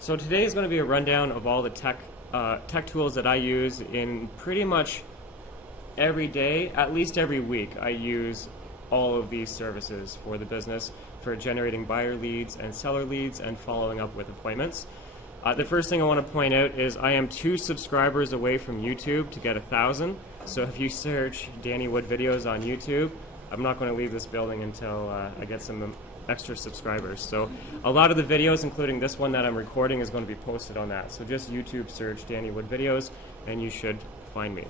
So today is going to be a rundown of all the tech tools that I use in pretty much every day, at least every week. I use all of these services for the business for generating buyer leads and seller leads and following up with appointments. The first thing I want to point out is I am 2 subscribers away from YouTube to get 1,000. So if you search Danny Wood videos on YouTube, I'm not going to leave this building until I get some extra subscribers. So a lot of the videos, including this one that I'm recording, is going to be posted on that. So just YouTube search Danny Wood videos and you should find me.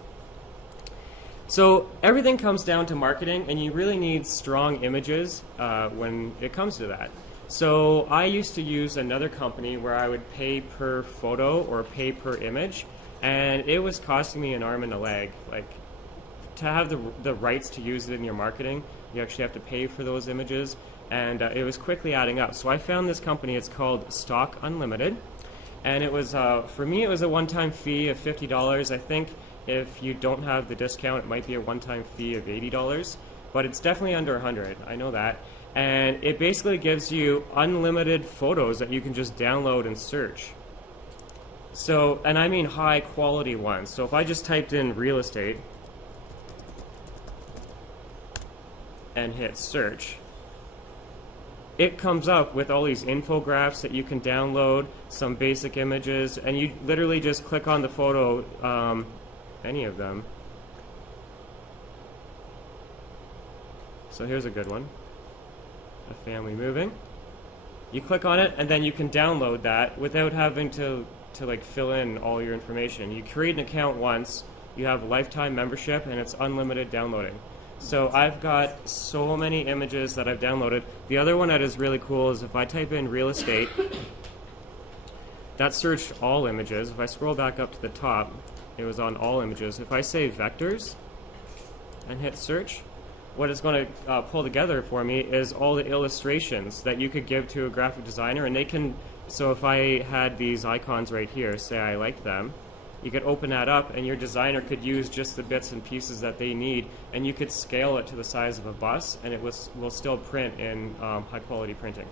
So everything comes down to marketing, and you really need strong images when it comes to that. So I used to use another company where I would pay per photo or pay per image, and it was costing me an arm and a leg. Like, to have the rights to use it in your marketing, you actually have to pay for those images, and it was quickly adding up. So I found this company. It's called StockUnlimited, and it was for me it was a one-time fee of $50. I think if you don't have the discount, it might be a one-time fee of $80, but it's definitely under $100. I know that. And it basically gives you unlimited photos that you can just download and search. So, and I mean high quality ones. So if I just typed in real estate and hit search, it comes up with all these infographics that you can download, some basic images, and you literally just click on the photo, any of them. So here's a good one. A family moving. You click on it, and then you can download that without having to like fill in all your information. You create an account once, you have lifetime membership, and it's unlimited downloading. So I've got so many images that I've downloaded. The other one that is really cool is if I type in real estate, that searched all images. If I scroll back up to the top, it was on all images. If I say vectors and hit search, what it's going to pull together for me is all the illustrations that you could give to a graphic designer, and they can, so if I had these icons right here, say I like them, you could open that up and your designer could use just the bits and pieces that they need, and you could scale it to the size of a bus, and it will still print in high quality printing.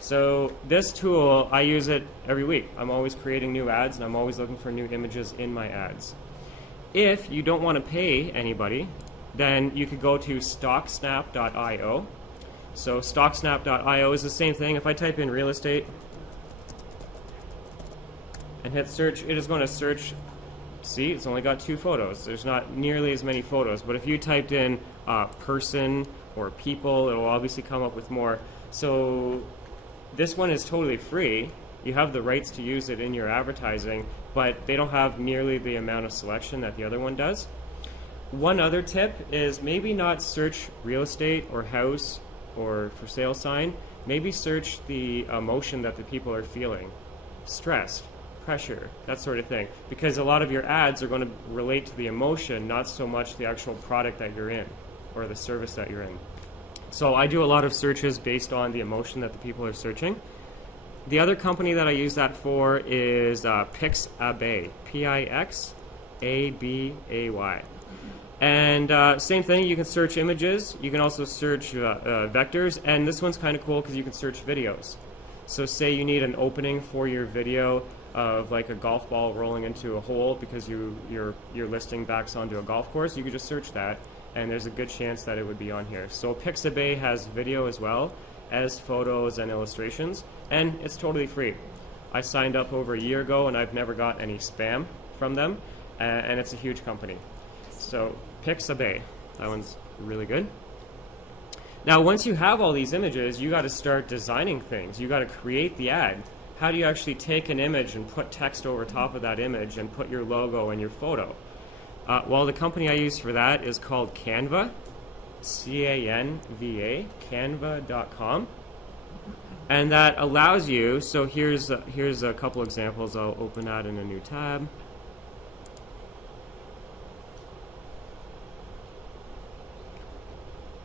So this tool, I use it every week. I'm always creating new ads, and I'm always looking for new images in my ads. If you don't want to pay anybody, then you could go to stocksnap.io. So stocksnap.io is the same thing. If I type in real estate and hit search, it is going to search. See, it's only got 2 photos. There's not nearly as many photos. But if you typed in person or people, it will obviously come up with more. So this one is totally free. You have the rights to use it in your advertising, but they don't have nearly the amount of selection that the other one does. One other tip is maybe not search real estate or house or for sale sign. Maybe search the emotion that the people are feeling. Stressed, pressure, that sort of thing. Because a lot of your ads are going to relate to the emotion, not so much the actual product that you're in or the service that you're in. So I do a lot of searches based on the emotion that the people are searching. The other company that I use that for is Pixabay, Pixabay. And same thing, you can search images, you can also search vectors, and this one's kind of cool because you can search videos. So say you need an opening for your video of like a golf ball rolling into a hole because your listing backs onto a golf course, you could just search that, and there's a good chance that it would be on here. So Pixabay has video as well as photos and illustrations, and it's totally free. I signed up over a year ago, and I've never got any spam from them, and it's a huge company. So Pixabay, that one's really good. Now once you have all these images, you got to start designing things. You got to create the ad. How do you actually take an image and put text over top of that image and put your logo and your photo? Well, the company I use for that is called Canva, C-A-N-V-A, canva.com. And that allows you, so here's a couple examples. I'll open that in a new tab.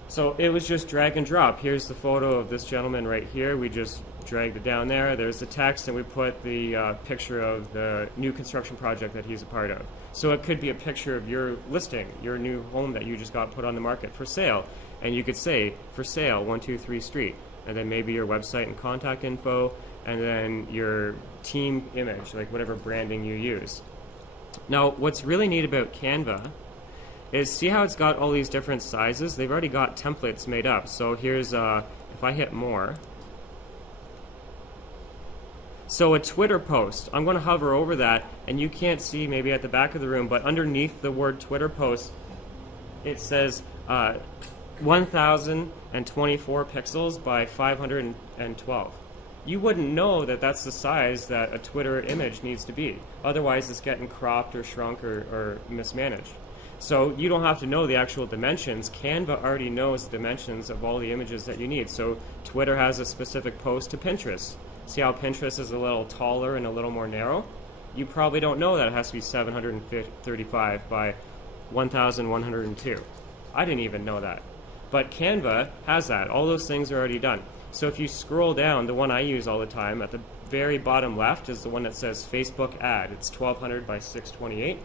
So it was just drag and drop. Here's the photo of this gentleman right here. We just dragged it down there. There's the text, and we put the picture of the new construction project that he's a part of. So it could be a picture of your listing, your new home that you just got put on the market for sale. And you could say, for sale, 123 Street. And then maybe your website and contact info, and then your team image, like whatever branding you use. Now, what's really neat about Canva is see how it's got all these different sizes? They've already got templates made up. So here's, if I hit more, so a Twitter post, I'm going to hover over that, and you can't see maybe at the back of the room, but underneath the word Twitter post, it says 1,024 pixels by 512. You wouldn't know that that's the size that a Twitter image needs to be. Otherwise, it's getting cropped or shrunk or mismanaged. So you don't have to know the actual dimensions. Canva already knows the dimensions of all the images that you need. So Twitter has a specific post to Pinterest. See how Pinterest is a little taller and a little more narrow? You probably don't know that it has to be 735 by 1,102. I didn't even know that. But Canva has that. All those things are already done. So if you scroll down, the one I use all the time, at the very bottom left is the one that says Facebook ad. It's 1200 by 628.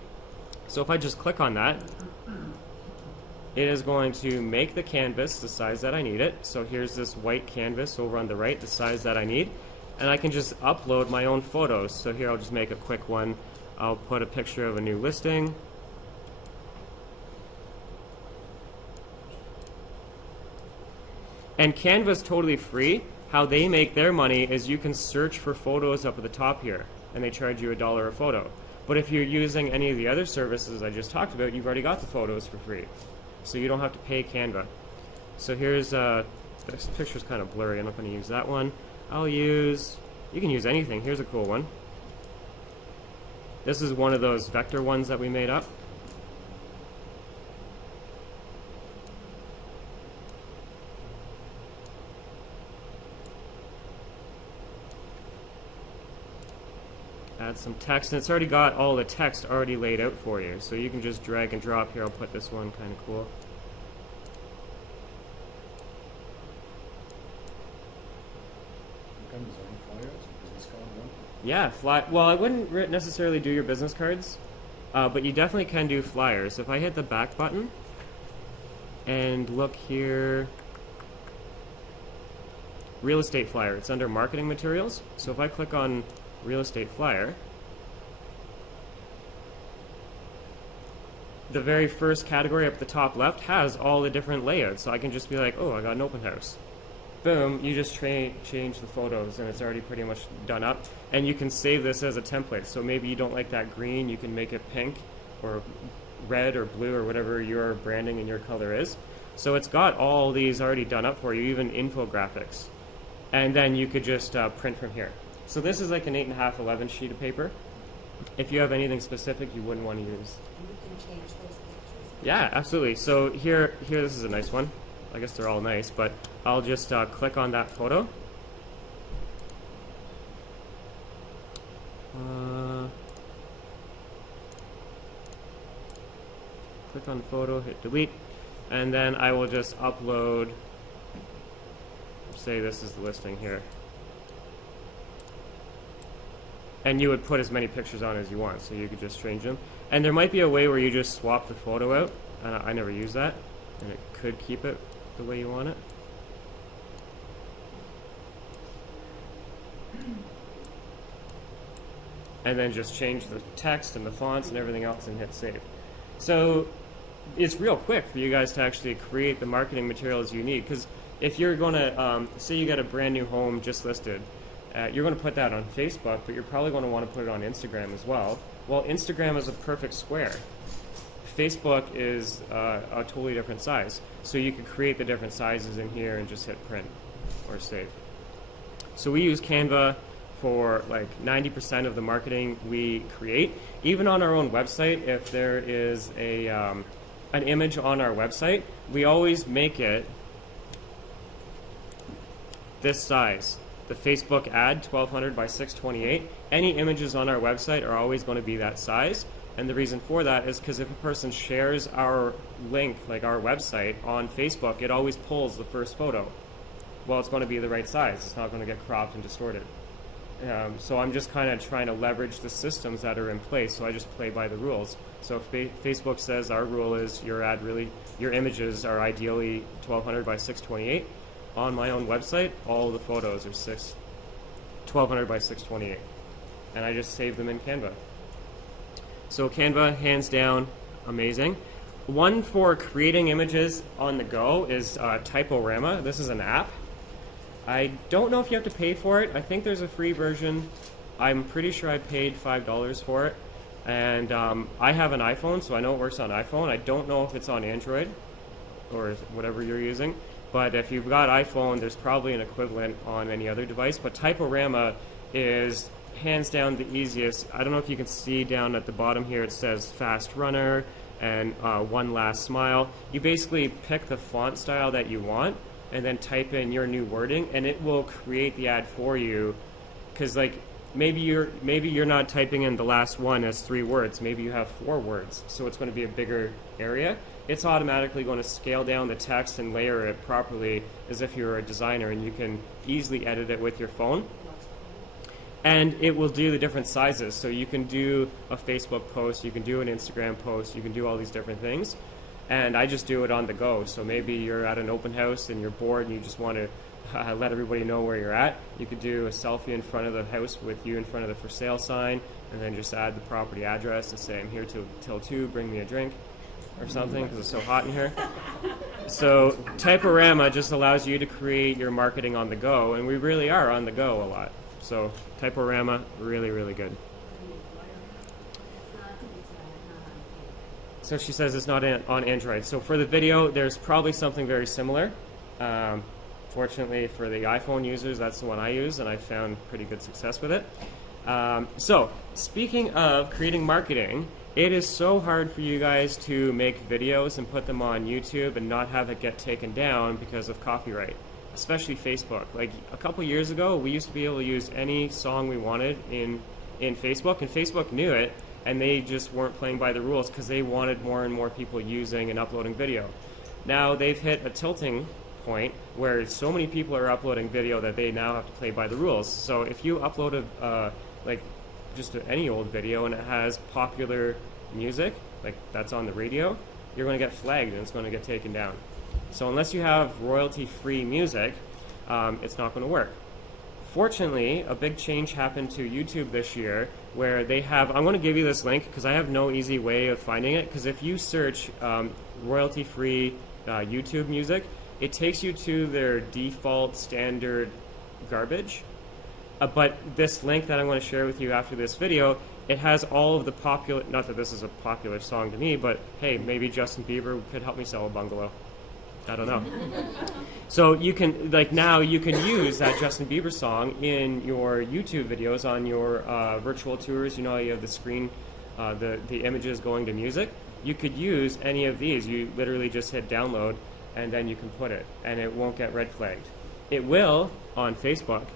So if I just click on that, it is going to make the canvas the size that I need it. So here's this white canvas over on the right, the size that I need. And I can just upload my own photos. So here I'll just make a quick one. I'll put a picture of a new listing. And Canva's totally free. How they make their money is you can search for photos up at the top here, and they charge you $1 a photo. But if you're using any of the other services I just talked about, you've already got the photos for free. So you don't have to pay Canva. So here's, this picture's kind of blurry. I'm not going to use that one. You can use anything. Here's a cool one. This is one of those vector ones that we made up. Add some text, and it's already got all the text already laid out for you. So you can just drag and drop here. I'll put this one kind of cool. Yeah, well, I wouldn't necessarily do your business cards, but you definitely can do flyers. If I hit the back button and look here, real estate flyer, it's under marketing materials. So if I click on real estate flyer, the very first category up the top left has all the different layouts. So I can just be like, oh, I got an open house. Boom, you just change the photos and it's already pretty much done up. And you can save this as a template. So maybe you don't like that green, you can make it pink or red or blue or whatever your branding and your color is. So it's got all these already done up for you, even infographics. And then you could just print from here. So this is like an 8.5, 11 sheet of paper. If you have anything specific you wouldn't want to use. And you can change those pictures. Yeah, absolutely. So here, this is a nice one. I guess they're all nice, but I'll just click on that photo. Click on photo, hit delete, and then I will just upload, say this is the listing here. And you would put as many pictures on as you want, so you could just change them. And there might be a way where you just swap the photo out. I never use that, and it could keep it the way you want it. And then just change the text and the fonts and everything else and hit save. So it's real quick for you guys to actually create the marketing materials you need. Because if you're going to, say you got a brand new home just listed, you're going to put that on Facebook, but you're probably going to want to put it on Instagram as well. Well, Instagram is a perfect square. Facebook is a totally different size. So you could create the different sizes in here and just hit print or save. So we use Canva for like 90% of the marketing we create. Even on our own website, if there is an image on our website, we always make it this size. The Facebook ad, 1200 by 628. Any images on our website are always going to be that size. And the reason for that is because if a person shares our link, like our website, on Facebook, it always pulls the first photo. Well, it's going to be the right size. It's not going to get cropped and distorted. So I'm just kind of trying to leverage the systems that are in place, so I just play by the rules. So if Facebook says our rule is your images are ideally 1200 by 628, on my own website, all the photos are 1200 by 628. And I just save them in Canva. So Canva, hands down, amazing. One for creating images on the go is Typorama. This is an app. I don't know if you have to pay for it. I think there's a free version. I'm pretty sure I paid $5 for it. And I have an iPhone, so I know it works on iPhone. I don't know if it's on Android or whatever you're using. But if you've got iPhone, there's probably an equivalent on any other device. But Typorama is hands down the easiest. I don't know if you can see down at the bottom here, it says Fast Runner and One Last Smile. You basically pick the font style that you want and then type in your new wording, and it will create the ad for you. Because like maybe you're not typing in the last one as 3 words. Maybe you have 4 words, so it's going to be a bigger area. It's automatically going to scale down the text and layer it properly as if you're a designer, and you can easily edit it with your phone. And it will do the different sizes. So you can do a Facebook post, you can do an Instagram post, you can do all these different things. And I just do it on the go. So maybe you're at an open house and you're bored and you just want to let everybody know where you're at. You could do a selfie in front of the house with you in front of the for sale sign, and then just add the property address and say, I'm here till 2, bring me a drink or something because it's so hot in here. So Typorama just allows you to create your marketing on the go, and we really are on the go a lot. So Typorama, really, really good. So she says it's not on Android. So for the video, there's probably something very similar. Fortunately for the iPhone users, that's the one I use, and I found pretty good success with it. So speaking of creating marketing, it is so hard for you guys to make videos and put them on YouTube and not have it get taken down because of copyright, especially Facebook. Like a couple years ago, we used to be able to use any song we wanted in Facebook, and Facebook knew it, and they just weren't playing by the rules because they wanted more and more people using and uploading video. Now they've hit a tilting point where so many people are uploading video that they now have to play by the rules. So if you upload any old video and it has popular music, like that's on the radio, you're going to get flagged and it's going to get taken down. So unless you have royalty-free music, it's not going to work. Fortunately, a big change happened to YouTube this year where they have, I'm going to give you this link because I have no easy way of finding it, because if you search royalty-free YouTube music, it takes you to their default standard garbage. But this link that I'm going to share with you after this video, it has all of the popular, not that this is a popular song to me, but hey, maybe Justin Bieber could help me sell a bungalow. I don't know. So you can, like now, you can use that Justin Bieber song in your YouTube videos on your virtual tours. You know, you have the screen, the images going to music. You could use any of these. You literally just hit download, and then you can put it, and it won't get red flagged. It will on Facebook,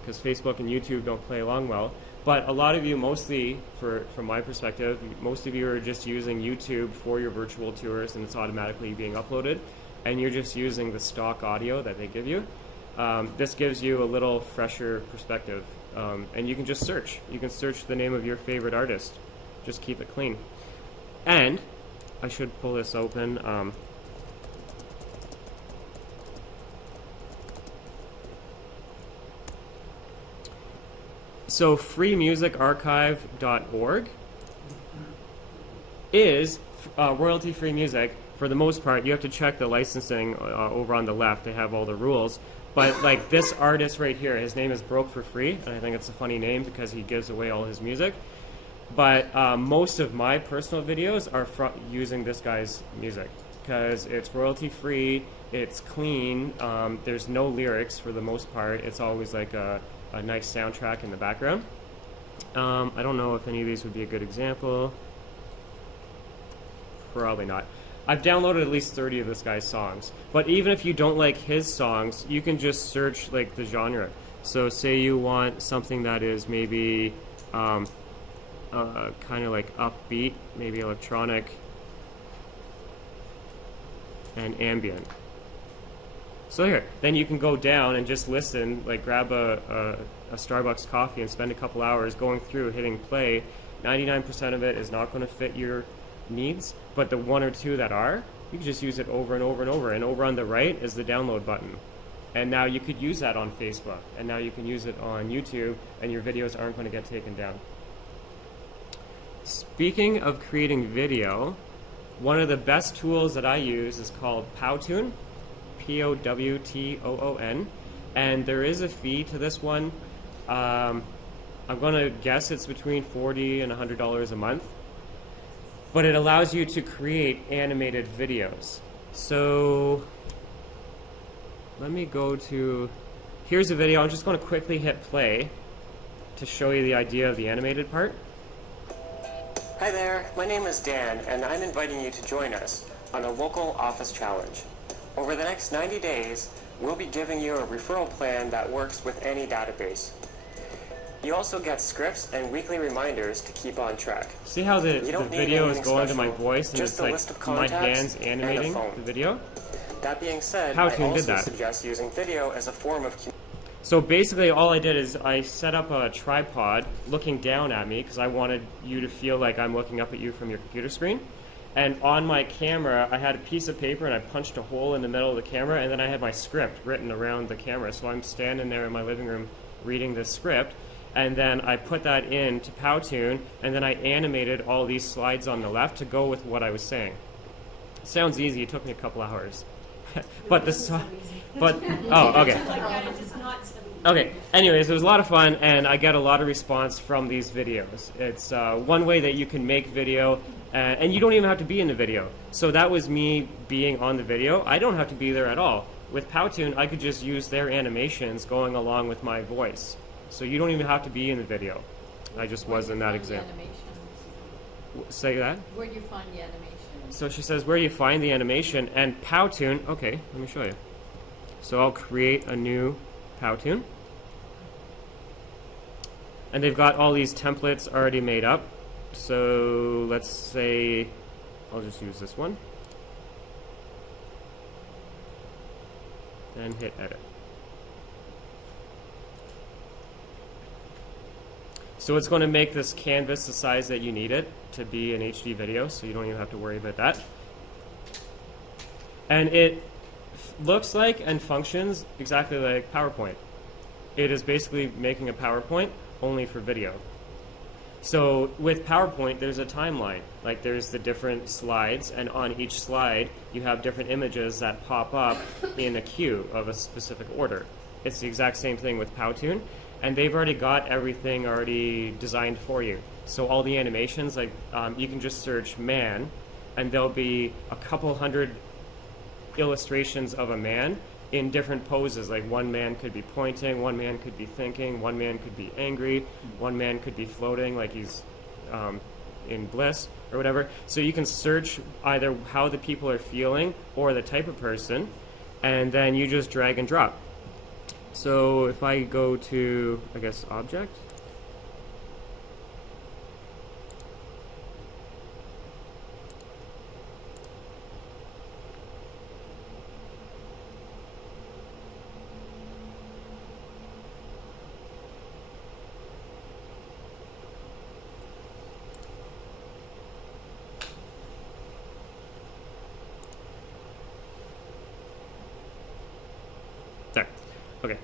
because Facebook and YouTube don't play along well. But a lot of you, mostly, from my perspective, most of you are just using YouTube for your virtual tours, and it's automatically being uploaded, and you're just using the stock audio that they give you. This gives you a little fresher perspective, and you can just search. You can search the name of your favorite artist. Just keep it clean. And I should pull this open. So freemusicarchive.org is royalty-free music. For the most part, you have to check the licensing over on the left. They have all the rules. But like this artist right here, his name is Broke for Free, and I think it's a funny name because he gives away all his music. But most of my personal videos are using this guy's music because it's royalty-free, it's clean, there's no lyrics for the most part. It's always like a nice soundtrack in the background. I don't know if any of these would be a good example. Probably not. I've downloaded at least 30 of this guy's songs. But even if you don't like his songs, you can just search like the genre. So say you want something that is maybe kind of like upbeat, maybe electronic and ambient. So here, then you can go down and just listen, like grab a Starbucks coffee and spend a couple hours going through, hitting play. 99% of it is not going to fit your needs, but the 1 or 2 that are, you can just use it over and over and over. And over on the right is the download button. And now you could use that on Facebook, and now you can use it on YouTube, and your videos aren't going to get taken down. Speaking of creating video, one of the best tools that I use is called Powtoon, Powtoon, and there is a fee to this one. I'm going to guess it's between $40 and $100 a month, but it allows you to create animated videos. So let me go to, here's a video. I'm just going to quickly hit play to show you the idea of the animated part. Hi there, my name is Dan, and I'm inviting you to join us on a local office challenge. Over the next 90 days, we'll be giving you a referral plan that works with any database. You also get scripts and weekly reminders to keep on track. See how the video is going to my special, voice and it's like my hands animating the video? That being said, Powtoon I also did that. suggest using video as a form of So basically all I did is I set up a tripod looking down at me because I wanted you to feel like I'm looking up at you from your computer screen. And on my camera, I had a piece of paper and I punched a hole in the middle of the camera, and then I had my script written around the camera. So I'm standing there in my living room reading this script, and then I put that into Powtoon, and then I animated all these slides on the left to go with what I was saying. It sounds easy. It took me a couple hours. But oh, okay. Okay, anyways, it was a lot of fun, and I get a lot of response from these videos. It's one way that you can make video, and you don't even have to be in the video. So that was me being on the video. I don't have to be there at all. With Powtoon, I could just use their animations going along with my voice. So you don't even have to be in the video. I just was in that example. Say that? Where do you find the animation? So she says, where do you find the animation? And Powtoon, okay, let me show you. So I'll create a new Powtoon. And they've got all these templates already made up. So let's say, I'll just use this one. And hit edit. So it's going to make this canvas the size that you need it to be an HD video, so you don't even have to worry about that. And it looks like and functions exactly like PowerPoint. It is basically making a PowerPoint only for video. So with PowerPoint, there's a timeline. Like there's the different slides, and on each slide, you have different images that pop up in a queue of a specific order. It's the exact same thing with Powtoon, and they've already got everything already designed for you. So all the animations, like you can just search man, and there'll be a couple hundred illustrations of a man in different poses. Like one man could be pointing, one man could be thinking, one man could be angry, one man could be floating like he's in bliss or whatever. So you can search either how the people are feeling or the type of person, and then you just drag and drop. So if I go to, I guess, object. There. Okay.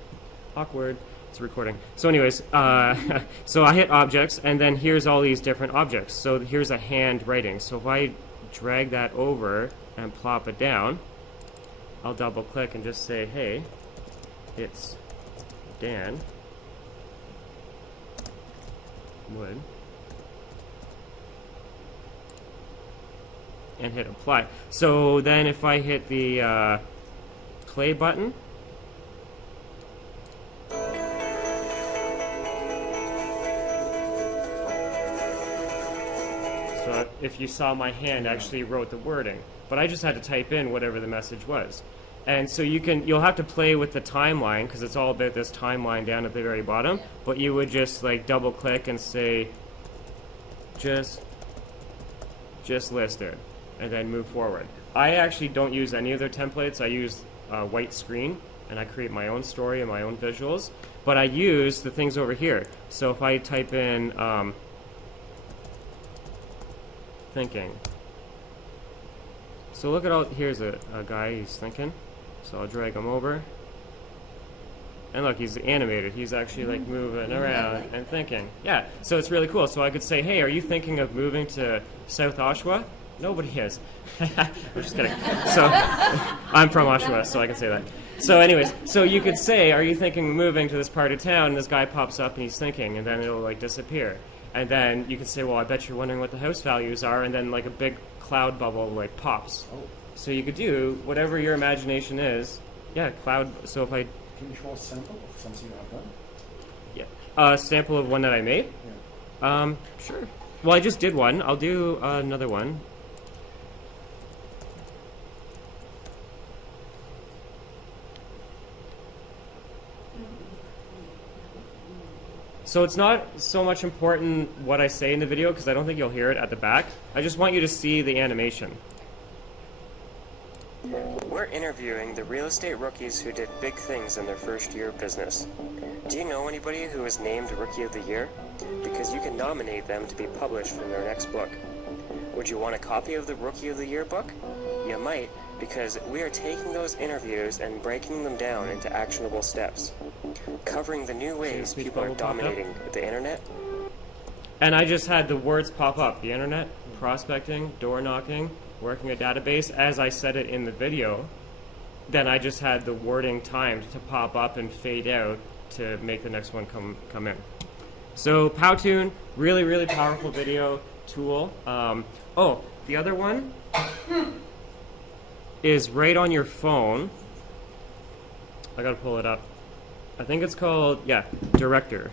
Awkward. It's recording. So anyways, so I hit objects, and then here's all these different objects. So here's a hand writing. So if I drag that over and plop it down, I'll double click and just say, hey, it's Dan Wood, and hit apply. So then if I hit the play button, so if you saw, my hand actually wrote the wording, but I just had to type in whatever the message was. And so you'll have to play with the timeline, because it's all about this timeline down at the very bottom, but you would just like double click and say just listed, and then move forward. I actually don't use any of their templates. I use white screen, and I create my own story and my own visuals, but I use the things over here. So if I type in thinking. So look at all, here's a guy, he's thinking. So I'll drag him over, And look, he's animated. He's actually like moving around and thinking. Yeah, so it's really cool. So I could say, hey, are you thinking of moving to South Oshawa? Nobody is. I'm just kidding. So I'm from Oshawa, so I can say that. So anyways, so you could say, are you thinking of moving to this part of town? And this guy pops up and he's thinking, and then it'll like disappear. And then you could say, well, I bet you're wondering what the house values are, and then like a big cloud bubble like pops. Oh. So you could do whatever your imagination is. Yeah, cloud. So if I Can you show a sample of something you have done? a sample of one that I made. Yeah. Sure. Well, I just did one. I'll do another one. So it's not so much important what I say in the video because I don't think you'll hear it at the back. I just want you to see the animation. We're interviewing the real estate rookies who did big things in their first year of business. Do you know anybody who was named Rookie of the Year? Because you can nominate them to be published from their next book. Would you want a copy of the Rookie of the Year book? You might, because we are taking those interviews and breaking them down into actionable steps, covering the new ways speech people are bubble popped up? dominating the internet. And I just had the words pop up. The internet, prospecting, door knocking, working a database, as I said it in the video. Then I just had the wording timed to pop up and fade out to make the next one come in. So Powtoon, really, really powerful video tool. Oh, the other one is right on your phone. I gotta pull it up. I think it's called, yeah, Director.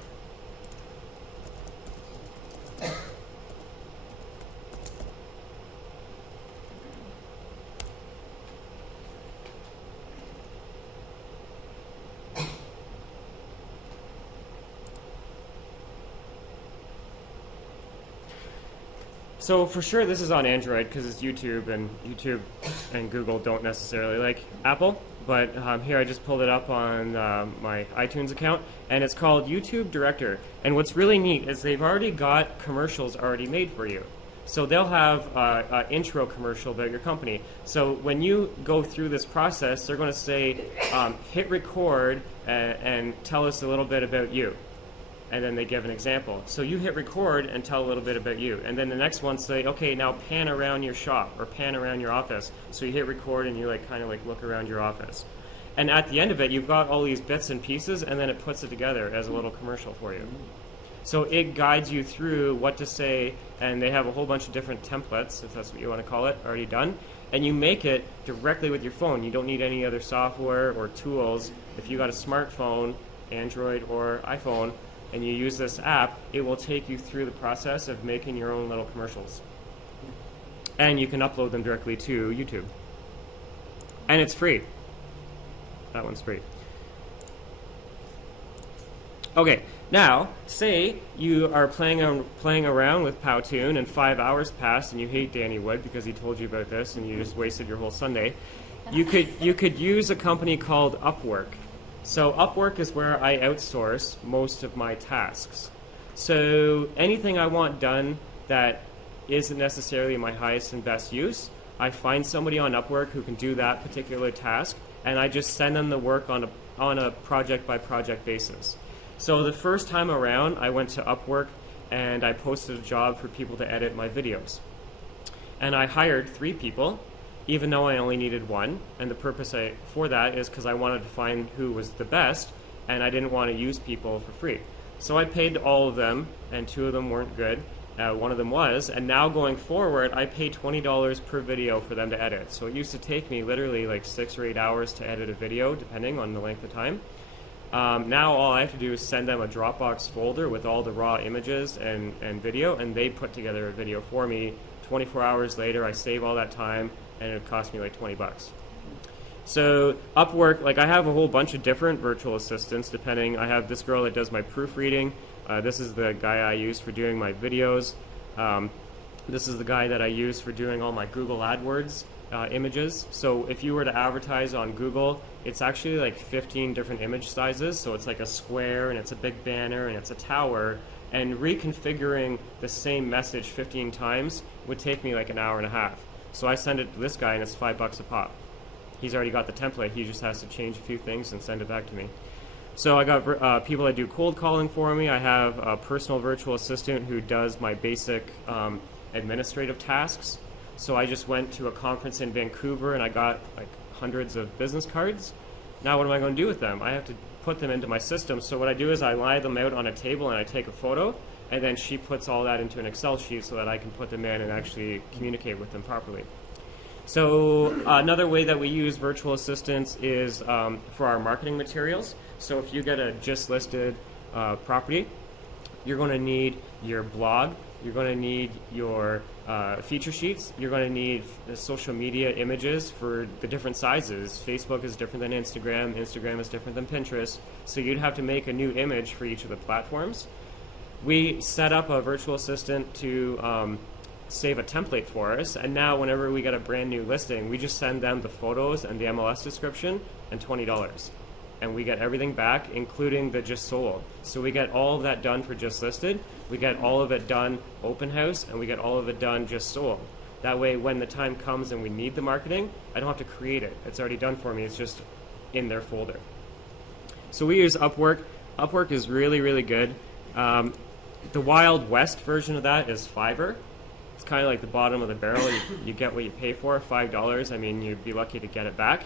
So for sure this is on Android because it's YouTube and Google don't necessarily like Apple. But here I just pulled it up on my iTunes account, and it's called YouTube Director. And what's really neat is they've already got commercials already made for you. So they'll have an intro commercial about your company. So when you go through this process, they're going to say, hit record and tell us a little bit about you. And then they give an example. So you hit record and tell a little bit about you. And then the next one say, okay, now pan around your shop or pan around your office. So you hit record and you like kind of like look around your office. And at the end of it, you've got all these bits and pieces, and then it puts it together as a little commercial for you. So it guides you through what to say, and they have a whole bunch of different templates, if that's what you want to call it, already done. And you make it directly with your phone. You don't need any other software or tools. If you got a smartphone, Android or iPhone, and you use this app, it will take you through the process of making your own little commercials. And you can upload them directly to YouTube. And it's free. That one's free. Okay, now, say you are playing around with Powtoon and 5 hours passed and you hate Danny Wood because he told you about this and you just wasted your whole Sunday. You could use a company called Upwork. So Upwork is where I outsource most of my tasks. So anything I want done that isn't necessarily my highest and best use, I find somebody on Upwork who can do that particular task, and I just send them the work on a project-by-project basis. So the first time around, I went to Upwork and I posted a job for people to edit my videos. And I hired 3 people, even though I only needed 1. And the purpose for that is because I wanted to find who was the best, and I didn't want to use people for free. So I paid all of them, and 2 of them weren't good. One of them was, and now going forward, I pay $20 per video for them to edit. So it used to take me literally like 6 or 8 hours to edit a video, depending on the length of time. Now all I have to do is send them a Dropbox folder with all the raw images and video, and they put together a video for me. 24 hours later, I save all that time, and it cost me like $20. So Upwork, like I have a whole bunch of different virtual assistants depending. I have this girl that does my proofreading. This is the guy I use for doing my videos. This is the guy that I use for doing all my Google AdWords images. So if you were to advertise on Google, it's actually like 15 different image sizes. So it's like a square, and it's a big banner, and it's a tower. And reconfiguring the same message 15 times would take me like an hour and a half. So I send it to this guy, and it's $5 a pop. He's already got the template. He just has to change a few things and send it back to me. So I got people that do cold calling for me. I have a personal virtual assistant who does my basic administrative tasks. So I just went to a conference in Vancouver and I got like hundreds of business cards. Now what am I going to do with them? I have to put them into my system. So what I do is I lie them out on a table and I take a photo, and then she puts all that into an Excel sheet so that I can put them in and actually communicate with them properly. So another way that we use virtual assistants is for our marketing materials. So if you get a just listed property, you're going to need your blog, you're going to need your feature sheets, you're going to need the social media images for the different sizes. Facebook is different than Instagram, Instagram is different than Pinterest, so you'd have to make a new image for each of the platforms. We set up a virtual assistant to save a template for us, and now whenever we get a brand new listing, we just send them the photos and the MLS description and $20. And we get everything back, including the just sold. So we get all of that done for just listed, we get all of it done open house, and we get all of it done just sold. That way, when the time comes and we need the marketing, I don't have to create it. It's already done for me. It's just in their folder. So we use Upwork. Upwork is really, really good. The Wild West version of that is Fiverr. It's kind of like the bottom of the barrel. You get what you pay for, $5. I mean, you'd be lucky to get it back.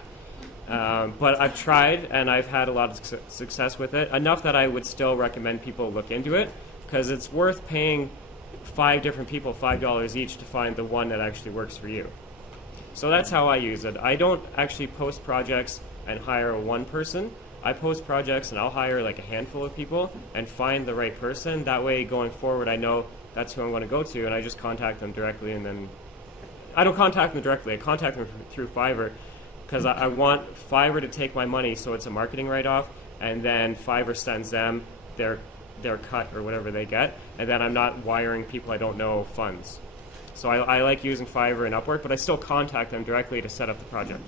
But I've tried, and I've had a lot of success with it, enough that I would still recommend people look into it, because it's worth paying 5 different people $5 each to find the one that actually works for you. So that's how I use it. I don't actually post projects and hire one person. I post projects and I'll hire like a handful of people and find the right person. That way, going forward, I know that's who I'm going to go to, and I just contact them directly. And then I don't contact them directly. I contact them through Fiverr, because I want Fiverr to take my money, so it's a marketing write-off, and then Fiverr sends them their cut or whatever they get, and then I'm not wiring people I don't know funds. So I like using Fiverr and Upwork, but I still contact them directly to set up the project.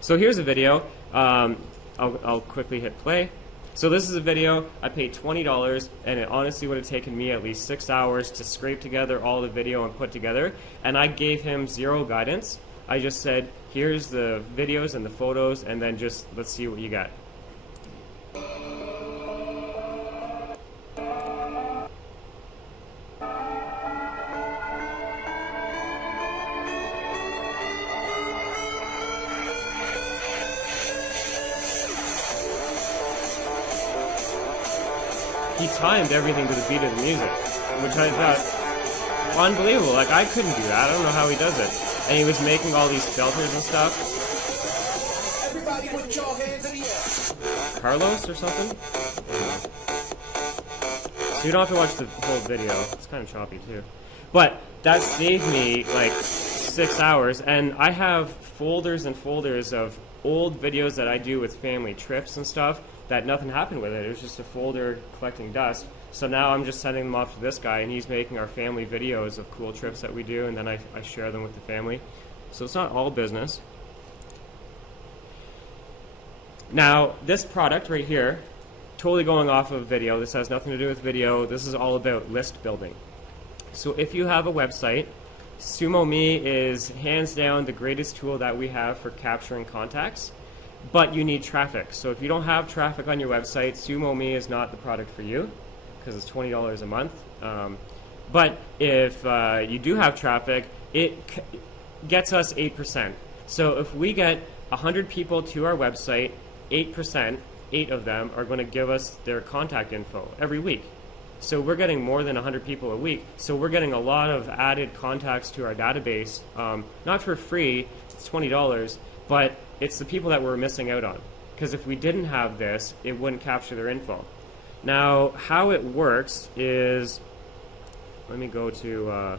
So here's a video. I'll quickly hit play. So this is a video. I paid $20, and it honestly would have taken me at least 6 hours to scrape together all the video and put together, and I gave him zero guidance. I just said, here's the videos and the photos, and then just let's see what you got. He timed everything to the beat of the music, which I thought unbelievable. Like, I couldn't do that. I don't know how he does it. And he was making all these filters and stuff. Everybody put your hands in the air. Carlos or something? So you don't have to watch the whole video. It's kind of choppy too. But that saved me like 6 hours, and I have folders and folders of old videos that I do with family trips and stuff that nothing happened with it. It was just a folder collecting dust. So now I'm just sending them off to this guy, and he's making our family videos of cool trips that we do, and then I share them with the family. So it's not all business. Now, this product right here, totally going off of video. This has nothing to do with video. This is all about list building. So if you have a website, SumoMe is hands down the greatest tool that we have for capturing contacts. But you need traffic. So if you don't have traffic on your website, SumoMe is not the product for you, because it's $20 a month. But if you do have traffic, it gets us 8%. So if we get 100 people to our website, 8%, 8 of them are going to give us their contact info every week. So we're getting more than 100 people a week. So we're getting a lot of added contacts to our database, not for free, it's $20, but it's the people that we're missing out on. Because if we didn't have this, it wouldn't capture their info. Now, how it works is, let me go to,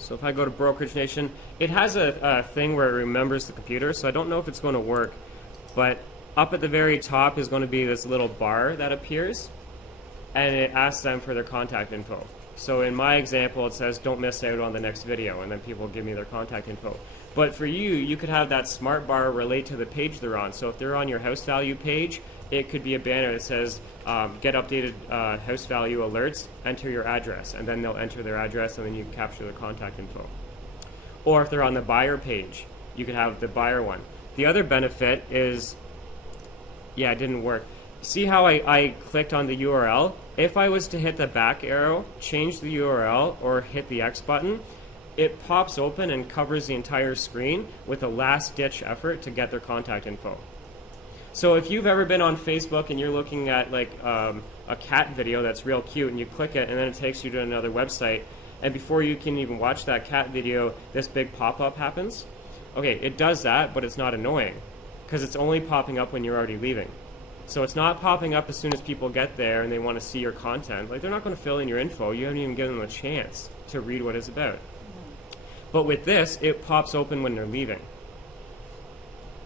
so if I go to Brokerage Nation, it has a thing where it remembers the computer, so I don't know if it's going to work, but up at the very top is going to be this little bar that appears, and it asks them for their contact info. So in my example, it says, don't miss out on the next video, and then people give me their contact info. But for you, you could have that smart bar relate to the page they're on. So if they're on your house value page, it could be a banner that says, get updated house value alerts, enter your address, and then they'll enter their address, and then you can capture their contact info. Or if they're on the buyer page, you could have the buyer one. The other benefit is, yeah, it didn't work. See how I clicked on the URL? If I was to hit the back arrow, change the URL, or hit the X button, it pops open and covers the entire screen with a last-ditch effort to get their contact info. So if you've ever been on Facebook and you're looking at like a cat video that's real cute, and you click it and then it takes you to another website, and before you can even watch that cat video, this big pop-up happens. Okay, it does that, but it's not annoying because it's only popping up when you're already leaving. So it's not popping up as soon as people get there and they want to see your content. Like, they're not going to fill in your info. You haven't even given them a chance to read what it's about. But with this, it pops open when they're leaving.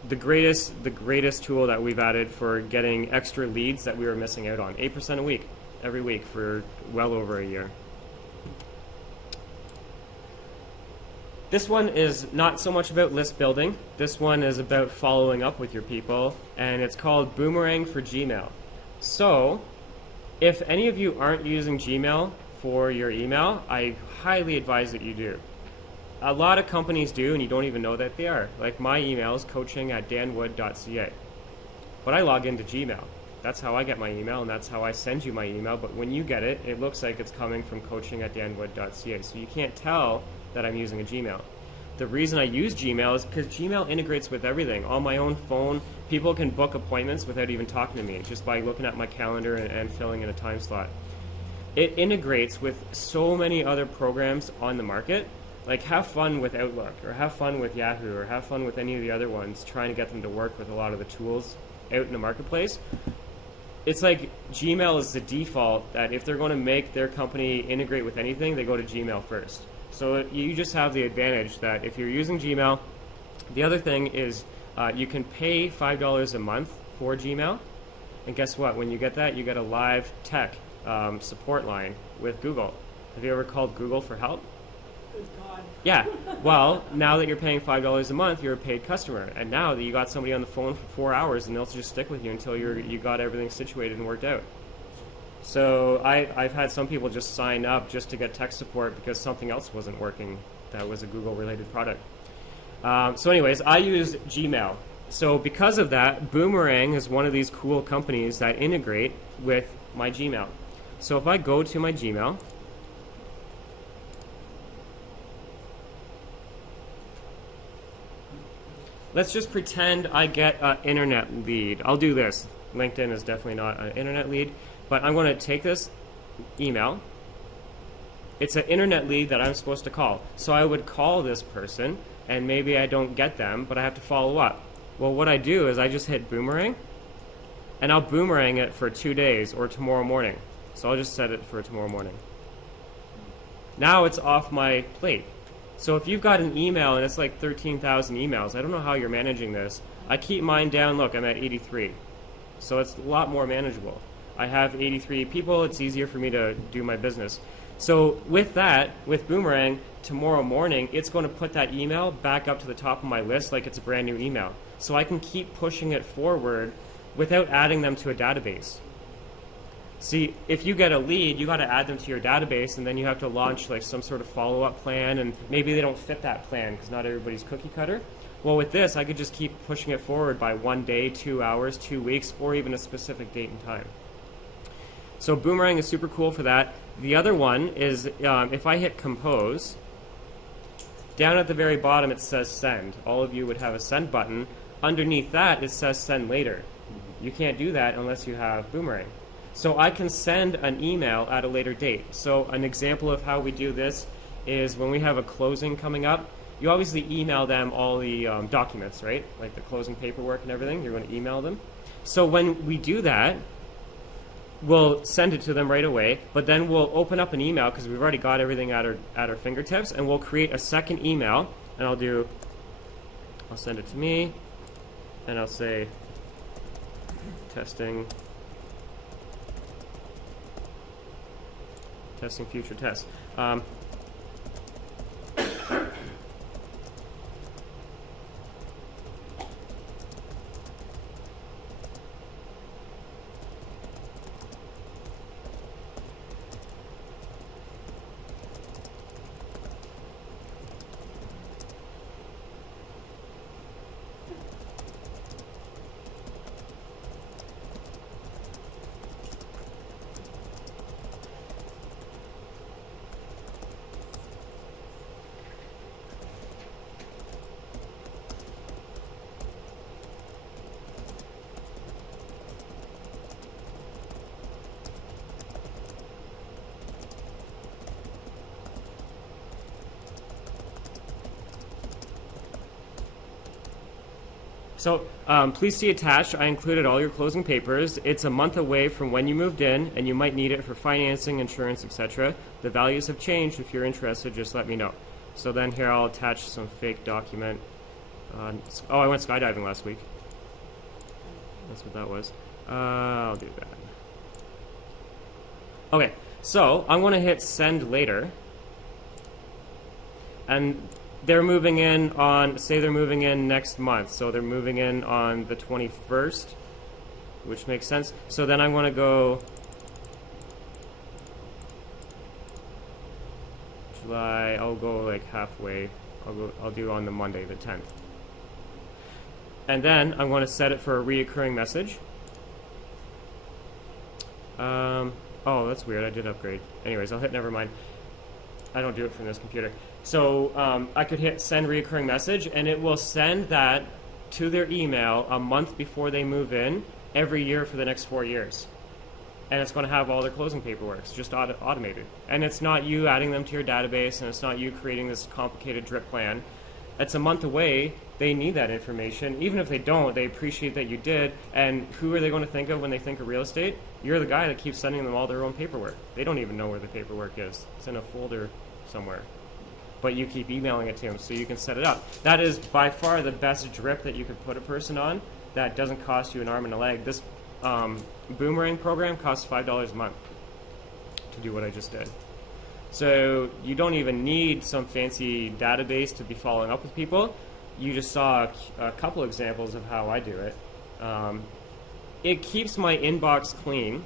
The greatest tool that we've added for getting extra leads that we were missing out on. 8% a week, every week for well over a year. This one is not so much about list building. This one is about following up with your people, and it's called Boomerang for Gmail. So, if any of you aren't using Gmail for your email, I highly advise that you do. A lot of companies do, and you don't even know that they are. Like, my email is coaching@danwood.ca. But I log into Gmail. That's how I get my email, and that's how I send you my email. But when you get it, it looks like it's coming from coaching@danwood.ca. So you can't tell that I'm using a Gmail. The reason I use Gmail is because Gmail integrates with everything. On my own phone, people can book appointments without even talking to me, just by looking at my calendar and filling in a time slot. It integrates with so many other programs on the market. Like, have fun with Outlook, or have fun with Yahoo, or have fun with any of the other ones, trying to get them to work with a lot of the tools out in the marketplace. It's like Gmail is the default that if they're going to make their company integrate with anything, they go to Gmail first. So you just have the advantage that if you're using Gmail, the other thing is you can pay $5 a month for Gmail. And guess what? When you get that, you get a live tech support line with Google. Have you ever called Google for help? Good God. Yeah. Well, now that you're paying $5 a month, you're a paid customer. And now that you got somebody on the phone for 4 hours, and they'll just stick with you until you got everything situated and worked out. So I've had some people just sign up just to get tech support because something else wasn't working that was a Google-related product. So anyways, I use Gmail. So because of that, Boomerang is one of these cool companies that integrate with my Gmail. So if I go to my Gmail, let's just pretend I get an internet lead. I'll do this. LinkedIn is definitely not an internet lead. But I'm going to take this email. It's an internet lead that I'm supposed to call. So I would call this person, and maybe I don't get them, but I have to follow up. Well, what I do is I just hit Boomerang, and I'll Boomerang it for 2 days or tomorrow morning. So I'll just set it for tomorrow morning. Now it's off my plate. So if you've got an email and it's like 13,000 emails, I don't know how you're managing this. I keep mine down. Look, I'm at 83. So it's a lot more manageable. I have 83 people. It's easier for me to do my business. So with that, with Boomerang, tomorrow morning, it's going to put that email back up to the top of my list like it's a brand new email. So I can keep pushing it forward without adding them to a database. See, if you get a lead, you got to add them to your database, and then you have to launch like some sort of follow-up plan, and maybe they don't fit that plan because not everybody's cookie cutter. Well, with this, I could just keep pushing it forward by 1 day, 2 hours, 2 weeks, or even a specific date and time. So Boomerang is super cool for that. The other one is if I hit compose, down at the very bottom it says send. All of you would have a send button. Underneath that it says send later. You can't do that unless you have Boomerang. So I can send an email at a later date. So an example of how we do this is when we have a closing coming up, you obviously email them all the documents, right? Like the closing paperwork and everything. You're going to email them. So when we do that, we'll send it to them right away, but then we'll open up an email because we've already got everything at our fingertips, and we'll create a second email, and I'll send it to me, and I'll say testing future tests. So please see attached. I included all your closing papers. It's a month away from when you moved in, and you might need it for financing, insurance, etc. The values have changed. If you're interested, just let me know. So then here I'll attach some fake document. Oh, I went skydiving last week. That's what that was. I'll do that. Okay, so I'm going to hit send later. And they're moving in on, say they're moving in next month. So they're moving in on the 21st, which makes sense. So then I'm going to go July, I'll go like halfway. I'll do on the Monday, the 10th. And then I'm going to set it for a reoccurring message. Oh, that's weird. I did upgrade. Anyways, I'll hit never mind. I don't do it from this computer. So I could hit send reoccurring message, and it will send that to their email a month before they move in every year for the next 4 years. And it's going to have all their closing paperwork. It's just automated. And it's not you adding them to your database, and it's not you creating this complicated drip plan. It's a month away. They need that information. Even if they don't, they appreciate that you did. And who are they going to think of when they think of real estate? You're the guy that keeps sending them all their own paperwork. They don't even know where the paperwork is. It's in a folder somewhere. But you keep emailing it to them so you can set it up. That is by far the best drip that you could put a person on that doesn't cost you an arm and a leg. This Boomerang program costs $5 a month to do what I just did. So you don't even need some fancy database to be following up with people. You just saw a couple examples of how I do it. It keeps my inbox clean,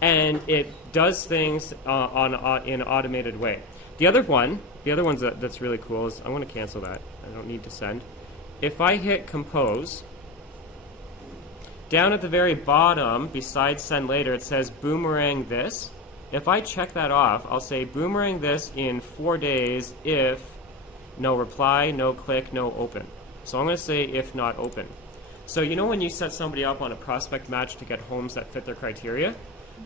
and it does things in an automated way. The other one that's really cool is, I'm going to cancel that. I don't need to send. If I hit compose, down at the very bottom, besides send later, it says boomerang this. If I check that off, I'll say boomerang this in 4 days if no reply, no click, no open. So I'm going to say if not open. So you know when you set somebody up on a prospect match to get homes that fit their criteria?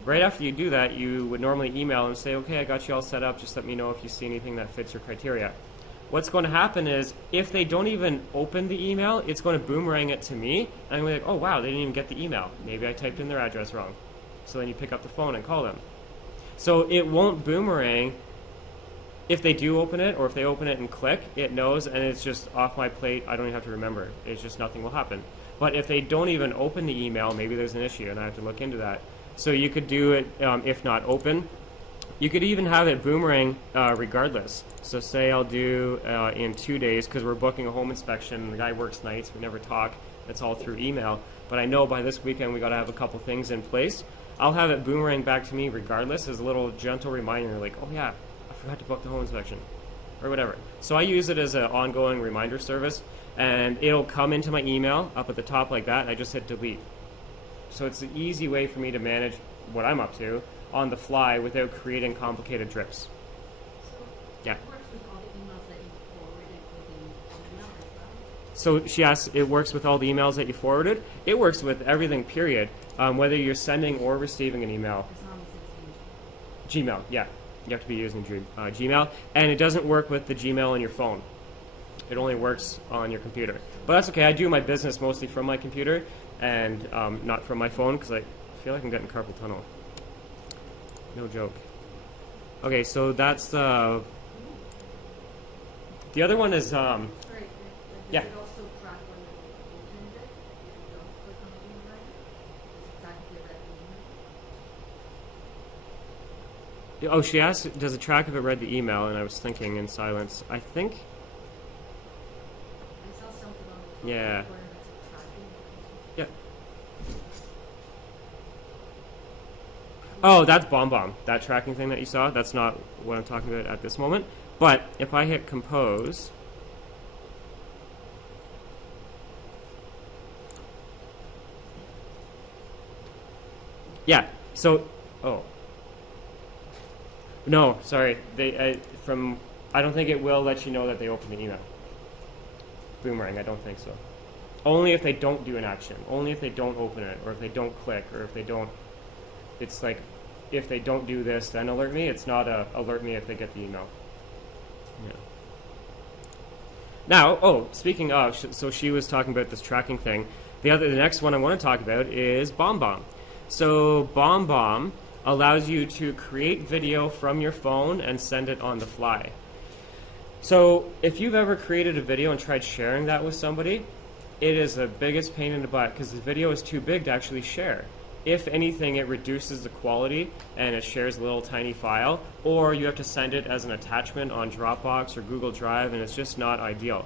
Right after you do that, you would normally email and say, okay, I got you all set up. Just let me know if you see anything that fits your criteria. What's going to happen is if they don't even open the email, it's going to boomerang it to me. And I'm going to be like, oh, wow, they didn't even get the email. Maybe I typed in their address wrong. So then you pick up the phone and call them. So it won't boomerang if they do open it, or if they open it and click, it knows, and it's just off my plate. I don't even have to remember. It's just nothing will happen. But if they don't even open the email, maybe there's an issue, and I have to look into that. So you could do it if not open. You could even have it boomerang regardless. So say I'll do in 2 days, because we're booking a home inspection. The guy works nights. We never talk. It's all through email. But I know by this weekend we got to have a couple things in place. I'll have it boomerang back to me regardless as a little gentle reminder, like, oh yeah, I forgot to book the home inspection, or whatever. So I use it as an ongoing reminder service, and it'll come into my email up at the top like that, and I just hit delete. So it's an easy way for me to manage what I'm up to on the fly without creating complicated drips. Yeah. So she asks, it works with all the emails that you forwarded? It works with everything, period. Whether you're sending or receiving an email. Gmail, yeah. You have to be using Gmail. And it doesn't work with the Gmail on your phone. It only works on your computer. But that's okay. I do my business mostly from my computer and not from my phone, because I feel like I'm getting carpal tunnel. No joke. Okay, so that's the... The other one is... yeah. Oh, she asked, does it track if it read the email? And I was thinking in silence. I think... Yeah. Yeah. Oh, that's BombBomb. That tracking thing that you saw, that's not what I'm talking about at this moment. But if I hit compose... Yeah, so... Oh. No, sorry. I don't think it will let you know that they opened the email. Boomerang, I don't think so. Only if they don't do an action. Only if they don't open it, or if they don't click, or if they don't... It's like, if they don't do this, then alert me. It's not a alert me if they get the email. Yeah. Now, oh, speaking of, so she was talking about this tracking thing. The next one I want to talk about is BombBomb. So BombBomb allows you to create video from your phone and send it on the fly. So if you've ever created a video and tried sharing that with somebody, it is the biggest pain in the butt because the video is too big to actually share. If anything, it reduces the quality and it shares a little tiny file, or you have to send it as an attachment on Dropbox or Google Drive, and it's just not ideal.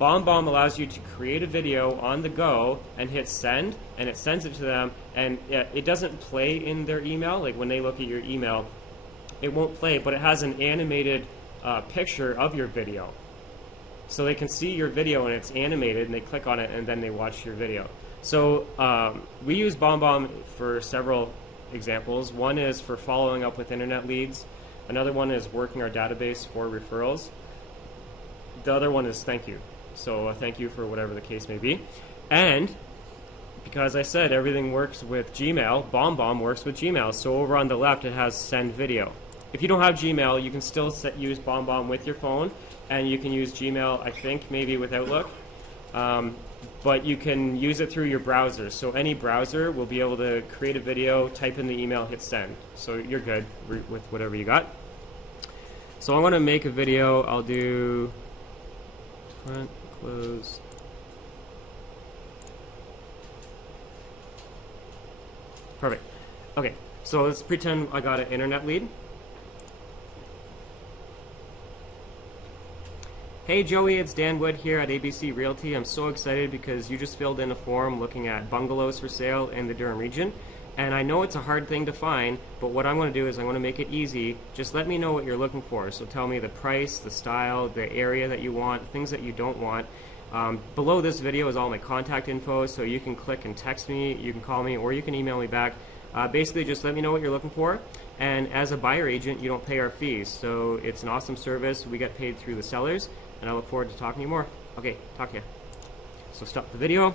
BombBomb allows you to create a video on the go and hit send, and it sends it to them, and it doesn't play in their email. Like when they look at your email, it won't play, but it has an animated picture of your video. So they can see your video and it's animated, and they click on it and then they watch your video. So we use BombBomb for several examples. One is for following up with internet leads. Another one is working our database for referrals. The other one is thank you. So thank you for whatever the case may be. And because I said everything works with Gmail, BombBomb works with Gmail. So over on the left it has send video. If you don't have Gmail, you can still use BombBomb with your phone, and you can use Gmail, I think, maybe with Outlook. But you can use it through your browser. So any browser will be able to create a video, type in the email, hit send. So you're good with whatever you got. So I'm going to make a video. I'll do front, close. Perfect. Okay, so let's pretend I got an internet lead. Hey Joey, it's Dan Wood here at ABC Realty. I'm so excited because you just filled in a form looking at bungalows for sale in the Durham region. And I know it's a hard thing to find, but what I'm going to do is I'm going to make it easy. Just let me know what you're looking for. So tell me the price, the style, the area that you want, things that you don't want. Below this video is all my contact info, so you can click and text me, you can call me, or you can email me back. Basically, just let me know what you're looking for. And as a buyer agent, you don't pay our fees. So it's an awesome service. We get paid through the sellers. And I look forward to talking to you more. Okay, talk to you. So stop the video.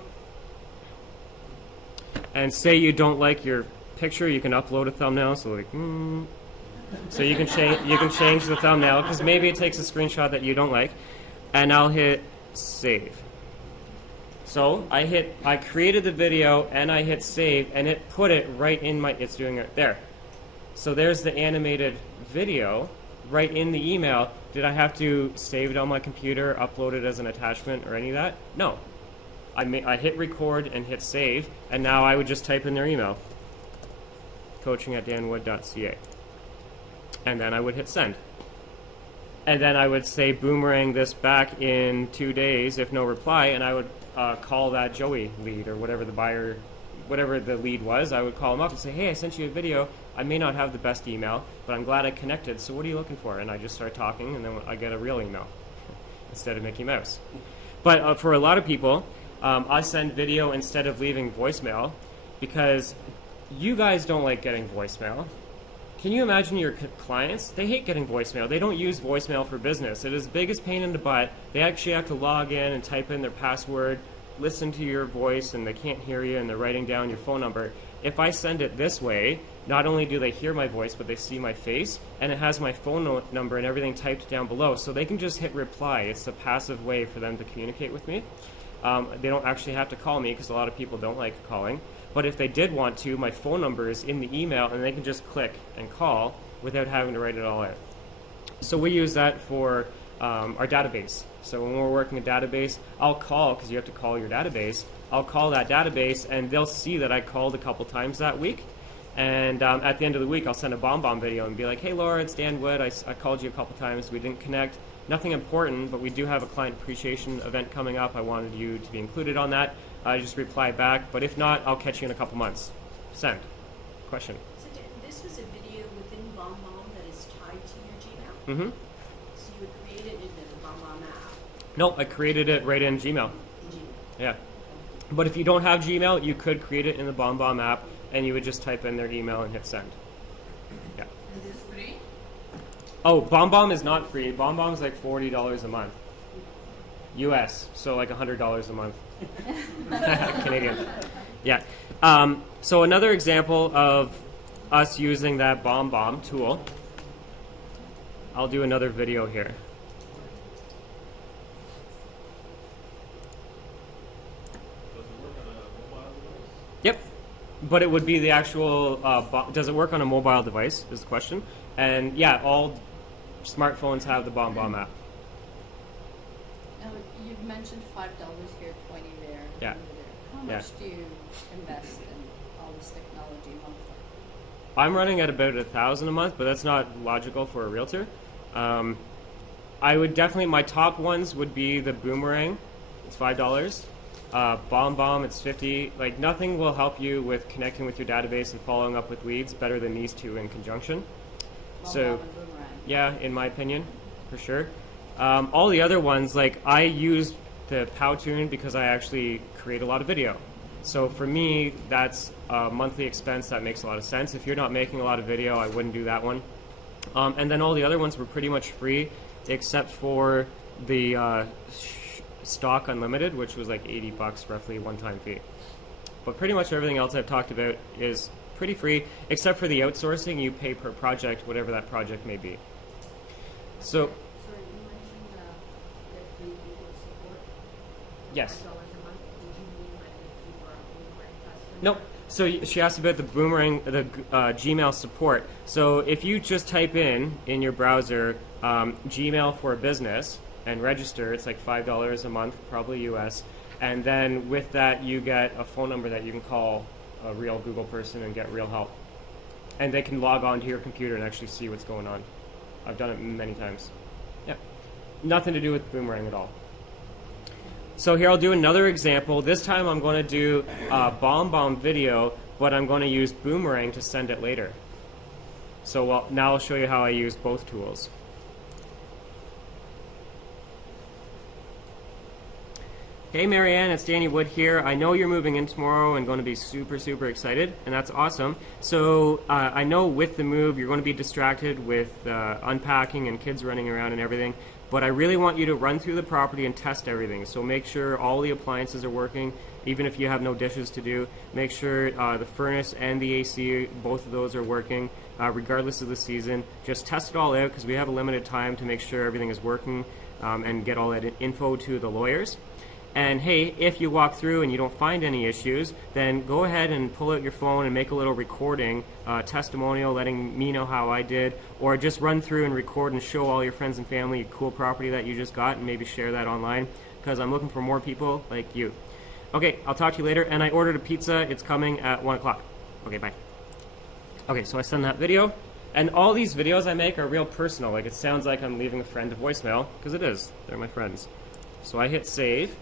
And say you don't like your picture, you can upload a thumbnail. So like, so you can change the thumbnail because maybe it takes a screenshot that you don't like. And I'll hit save. So I created the video and I hit save, and it put it right in my. It's doing it there. So there's the animated video right in the email. Did I have to save it on my computer, upload it as an attachment, or any of that? No. I hit record and hit save, and now I would just type in their email, coaching@danwood.ca, and then I would hit send. And then I would say Boomerang this back in 2 days if no reply, and I would call that Joey lead or whatever the lead was. I would call him up and say, hey, I sent you a video. I may not have the best email, but I'm glad I connected. So what are you looking for? And I just start talking, and then I get a real email instead of Mickey Mouse. But for a lot of people, I send video instead of leaving voicemail because you guys don't like getting voicemail. Can you imagine your clients? They hate getting voicemail. They don't use voicemail for business. It is the biggest pain in the butt. They actually have to log in and type in their password, listen to your voice, and they can't hear you, and they're writing down your phone number. If I send it this way, not only do they hear my voice, but they see my face, and it has my phone number and everything typed down below, so they can just hit reply. It's a passive way for them to communicate with me. They don't actually have to call me because a lot of people don't like calling. But if they did want to, my phone number is in the email, and they can just click and call without having to write it all out. So we use that for our database. So when we're working a database, I'll call, because you have to call your database, I'll call that database, and they'll see that I called a couple times that week. And at the end of the week, I'll send a BombBomb video and be like, hey, Laura, it's Dan Wood. I called you a couple times. We didn't connect. Nothing important, but we do have a client appreciation event coming up. I wanted you to be included on that. I just reply back. But if not, I'll catch you in a couple months. Send. Question. So this was a video within BombBomb that is tied to your Gmail? Mm-hmm. So you would create it in the BombBomb app? No, I created it right in Gmail. In Gmail. Yeah. But if you don't have Gmail, you could create it in the BombBomb app, and you would just type in their email and hit send. Yeah. Is this free? Oh, BombBomb is not free. BombBomb is like $40 a month. US, so like $100 a month. Canadian. Yeah. So another example of us using that BombBomb tool, I'll do another video here. but it would be the actual, does it work on a mobile device is the question. And yeah, all smartphones have the BombBomb app. Now, you've mentioned $5 here, 20 there, Yeah. 20 there. How Yeah. much do you invest in all this technology monthly? I'm running at about $1,000 a month, but that's not logical for a realtor. I would definitely, my top ones would be the Boomerang, it's $5. BombBomb, it's $50. Like, nothing will help you with connecting with your database and following up with leads better than these two in conjunction. So, BombBomb and Boomerang. yeah, in my opinion, for sure. All the other ones, like, I use the Powtoon because I actually create a lot of video. So for me, that's a monthly expense that makes a lot of sense. If you're not making a lot of video, I wouldn't do that one. And then all the other ones were pretty much free, except for the StockUnlimited, which was like $80 roughly, one-time fee. But pretty much everything else I've talked about is pretty free, except for the outsourcing. You pay per project, whatever that project may be. So, Sorry, you mentioned the free Google support. For yes. $5 a month. Did you mean like if you were a Boomerang customer? Nope. So she asked about the Boomerang, the Gmail support. So if you just type in your browser Gmail for a business and register, it's like $5 a month, probably US. And then with that, you get a phone number that you can call a real Google person and get real help. And they can log on to your computer and actually see what's going on. I've done it many times. Yeah. Nothing to do with Boomerang at all. So here I'll do another example. This time I'm going to do a BombBomb video, but I'm going to use Boomerang to send it later. So now I'll show you how I use both tools. Hey Marianne, it's Danny Wood here. I know you're moving in tomorrow and going to be super, super excited, and that's awesome. So I know with the move you're going to be distracted with unpacking and kids running around and everything, but I really want you to run through the property and test everything. So make sure all the appliances are working, even if you have no dishes to do. Make sure the furnace and the AC, both of those are working, regardless of the season. Just test it all out because we have a limited time to make sure everything is working and get all that info to the lawyers. And hey, if you walk through and you don't find any issues, then go ahead and pull out your phone and make a little recording, testimonial, letting me know how I did, or just run through and record and show all your friends and family a cool property that you just got and maybe share that online, because I'm looking for more people like you. Okay, I'll talk to you later, and I ordered a pizza. It's coming at 1 o'clock. Okay, bye. Okay, so I send that video, and all these videos I make are real personal. Like, it sounds like I'm leaving a friend a voicemail, because it is. They're my friends. So I hit save.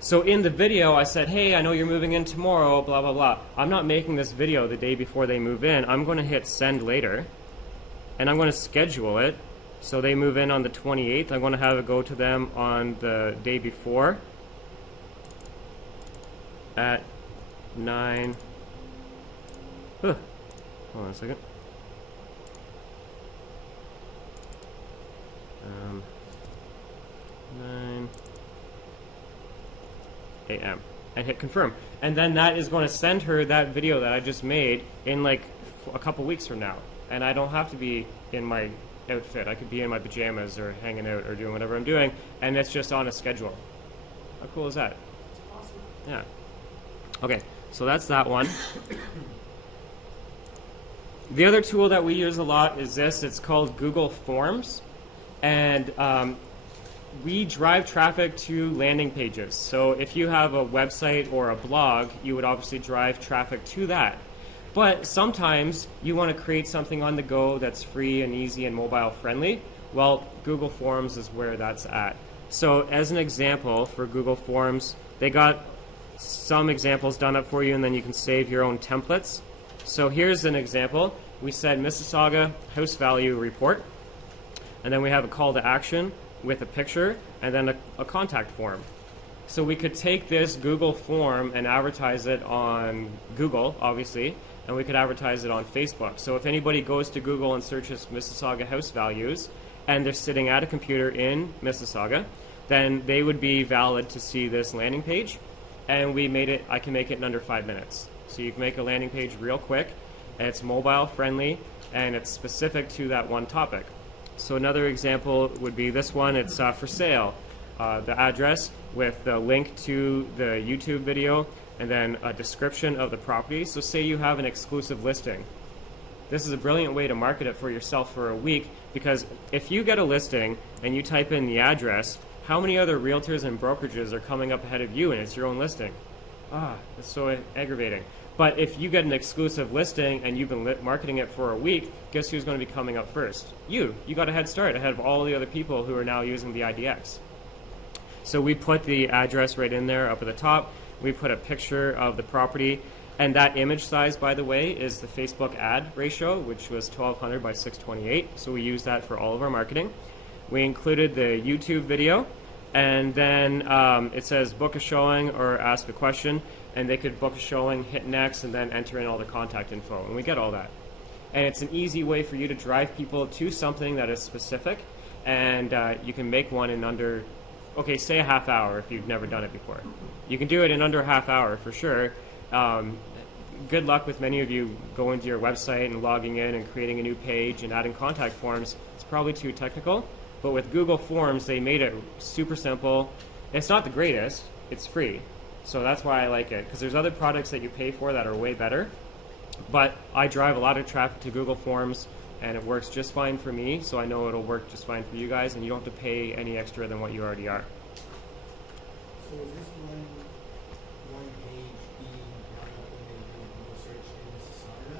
So in the video, I said, hey, I know you're moving in tomorrow, blah, blah, blah. I'm not making this video the day before they move in. I'm going to hit send later, and I'm going to schedule it. So they move in on the 28th. I'm going to have it go to them on the day before at 9. Hold on a second. 9 a.m. and hit confirm. And then that is going to send her that video that I just made in like a couple weeks from now. And I don't have to be in my outfit. I could be in my pajamas or hanging out or doing whatever I'm doing, and it's just on a schedule. How cool is that? It's awesome. Yeah. Okay, so that's that one. The other tool that we use a lot is this. It's called Google Forms. And we drive traffic to landing pages. So if you have a website or a blog, you would obviously drive traffic to that. But sometimes you want to create something on the go that's free and easy and mobile friendly. Well, Google Forms is where that's at. So as an example for Google Forms, they got some examples done up for you, and then you can save your own templates. So here's an example. We said Mississauga house value report, and then we have a call to action with a picture and then a contact form. So we could take this Google form and advertise it on Google, obviously, and we could advertise it on Facebook. So if anybody goes to Google and searches Mississauga house values and they're sitting at a computer in Mississauga, then they would be valid to see this landing page. And I can make it in under 5 minutes. So you can make a landing page real quick, and it's mobile friendly, and it's specific to that one topic. So another example would be this one. It's for sale. The address with the link to the YouTube video and then a description of the property. So say you have an exclusive listing. This is a brilliant way to market it for yourself for a week, because if you get a listing and you type in the address, how many other realtors and brokerages are coming up ahead of you and it's your own listing? That's so aggravating. But if you get an exclusive listing and you've been marketing it for a week, guess who's going to be coming up first? You. You got a head start ahead of all the other people who are now using the IDX. So we put the address right in there up at the top. We put a picture of the property. And that image size, by the way, is the Facebook ad ratio, which was 1200 by 628. So we use that for all of our marketing. We included the YouTube video. And then it says book a showing or ask a question. And they could book a showing, hit next, and then enter in all the contact info. And we get all that. And it's an easy way for you to drive people to something that is specific. And you can make one in under, okay, say a half hour if you've never done it before. You can do it in under a half hour for sure. Good luck with many of you going to your website and logging in and creating a new page and adding contact forms. It's probably too technical. But with Google Forms, they made it super simple. It's not the greatest. It's free. So that's why I like it, because there's other products that you pay for that are way better. But I drive a lot of traffic to Google Forms, and it works just fine for me, so I know it'll work just fine for you guys, and you don't have to pay any extra than what you already are. So is this one page being brought up when they do a Google search in Mississauga?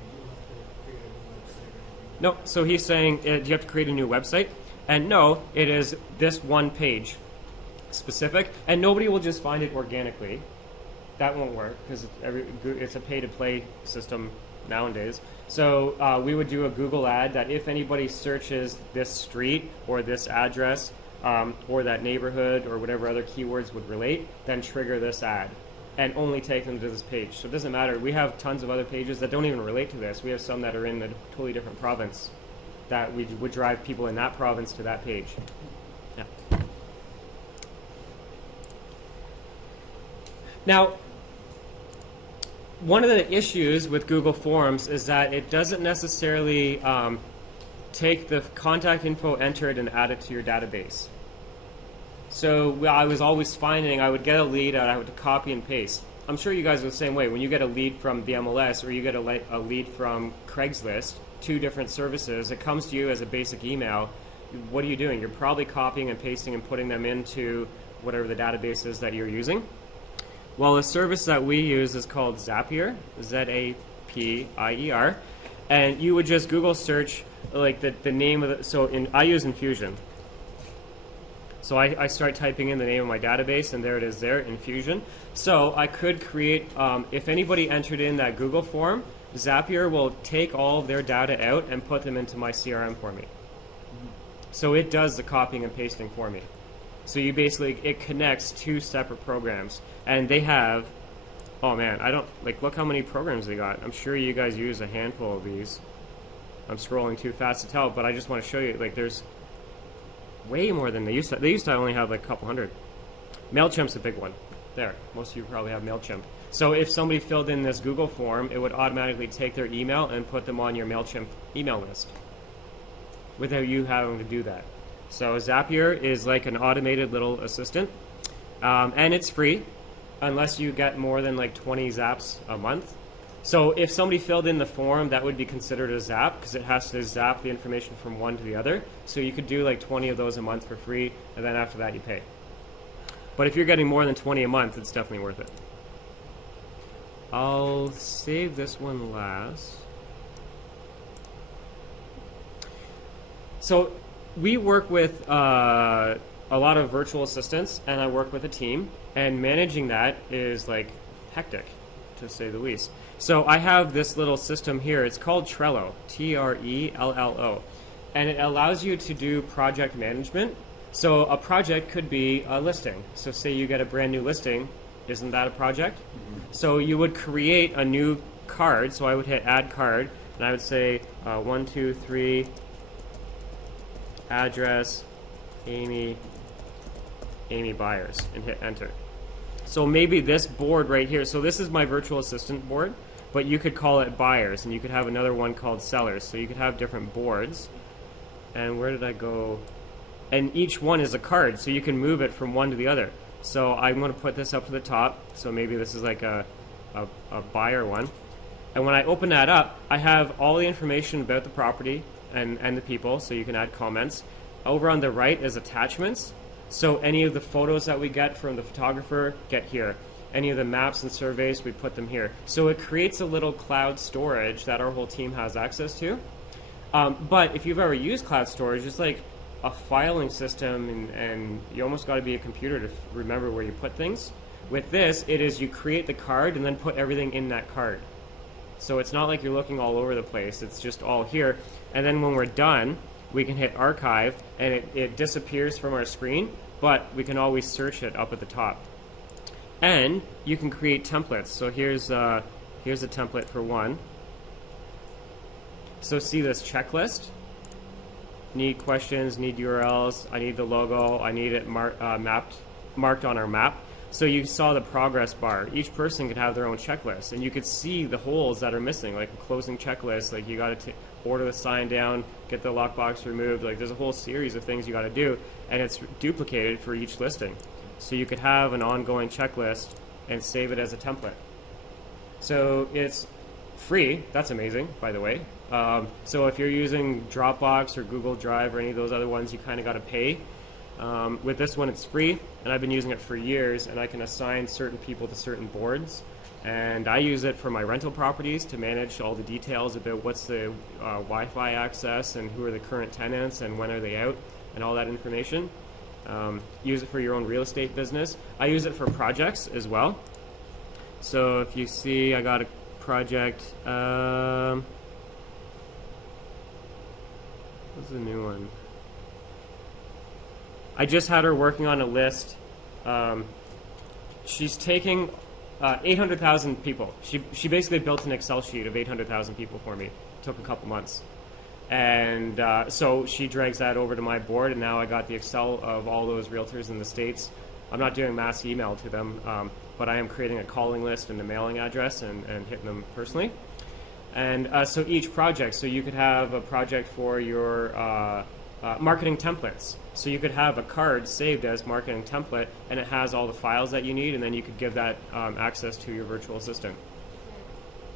Or do you have to create a new website or anything? No, so he's saying you have to create a new website, and no, it is this one page specific, and nobody will just find it organically. That won't work because it's a pay-to-play system nowadays. So we would do a Google ad that if anybody searches this street or this address or that neighborhood or whatever other keywords would relate, then trigger this ad and only take them to this page. So it doesn't matter. We have tons of other pages that don't even relate to this. We have some that are in a totally different province that we would drive people in that province to that page. Yeah. Now, one of the issues with Google Forms is that it doesn't necessarily take the contact info entered and add it to your database. So I was always finding I would get a lead and I would copy and paste. I'm sure you guys are the same way. When you get a lead from the MLS or you get a lead from Craigslist, two different services, it comes to you as a basic email. What are you doing? You're probably copying and pasting and putting them into whatever the database is that you're using. Well, the service that we use is called Zapier, Zapier, and you would just Google search like the name of the. I use Infusion. So I start typing in the name of my database, and there it is there, Infusion. So I could create, if anybody entered in that Google form, Zapier will take all of their data out and put them into my CRM for me. So it does the copying and pasting for me. So you basically, it connects two separate programs. And they have, oh man, look how many programs they got. I'm sure you guys use a handful of these. I'm scrolling too fast to tell, but I just want to show you, there's way more than they used to. They used to only have a couple hundred. MailChimp's a big one. There, most of you probably have MailChimp. So if somebody filled in this Google form, it would automatically take their email and put them on your MailChimp email list without you having to do that. So Zapier is like an automated little assistant, and it's free unless you get more than 20 zaps a month. So if somebody filled in the form, that would be considered a zap because it has to zap the information from one to the other. So you could do 20 of those a month for free, and then after that you pay. But if you're getting more than 20 a month, it's definitely worth it. I'll save this one last. So we work with a lot of virtual assistants, and I work with a team, and managing that is hectic, to say the least. So I have this little system here. It's called Trello, Trello, and it allows you to do project management. So a project could be a listing. So say you get a brand new listing, isn't that a project? Mm-hmm. So you would create a new card. So I would hit add card, and I would say 1, 2, 3, address, Amy Byers, and hit enter. So maybe this board right here, so this is my virtual assistant board, but you could call it buyers, and you could have another one called sellers. So you could have different boards. And where did I go? and each one is a card, so you can move it from one to the other. So I'm going to put this up to the top, so maybe this is like a buyer one. And when I open that up, I have all the information about the property and the people, so you can add comments. Over on the right is attachments. So any of the photos that we get from the photographer get here. Any of the maps and surveys, we put them here. So it creates a little cloud storage that our whole team has access to. But if you've ever used cloud storage, it's like a filing system, and you almost got to be a computer to remember where you put things. With this, it is you create the card and then put everything in that card. So it's not like you're looking all over the place. It's just all here. And then when we're done, we can hit archive, and it disappears from our screen, but we can always search it up at the top. And you can create templates. So here's a template for one. So see this checklist. Need questions, need URLs, I need the logo, I need it marked on our map. So you saw the progress bar. Each person could have their own checklist, and you could see the holes that are missing, like a closing checklist, like you got to order the sign down, get the lockbox removed, like there's a whole series of things you got to do, and it's duplicated for each listing. So you could have an ongoing checklist and save it as a template. So it's free. That's amazing, by the way. So if you're using Dropbox or Google Drive or any of those other ones, you kind of got to pay. With this one, it's free, and I've been using it for years, and I can assign certain people to certain boards. And I use it for my rental properties to manage all the details about what's the Wi-Fi access and who are the current tenants and when are they out and all that information. Use it for your own real estate business. I use it for projects as well. So if you see, I got a project. What's the new one? I just had her working on a list. She's taking 800,000 people. She basically built an Excel sheet of 800,000 people for me. It took a couple months. And so she drags that over to my board, and now I got the Excel of all those realtors in the States. I'm not doing mass email to them, but I am creating a calling list and a mailing address and hitting them personally. And so each project, so you could have a project for your marketing templates. So you could have a card saved as marketing template, and it has all the files that you need, and then you could give that access to your virtual assistant.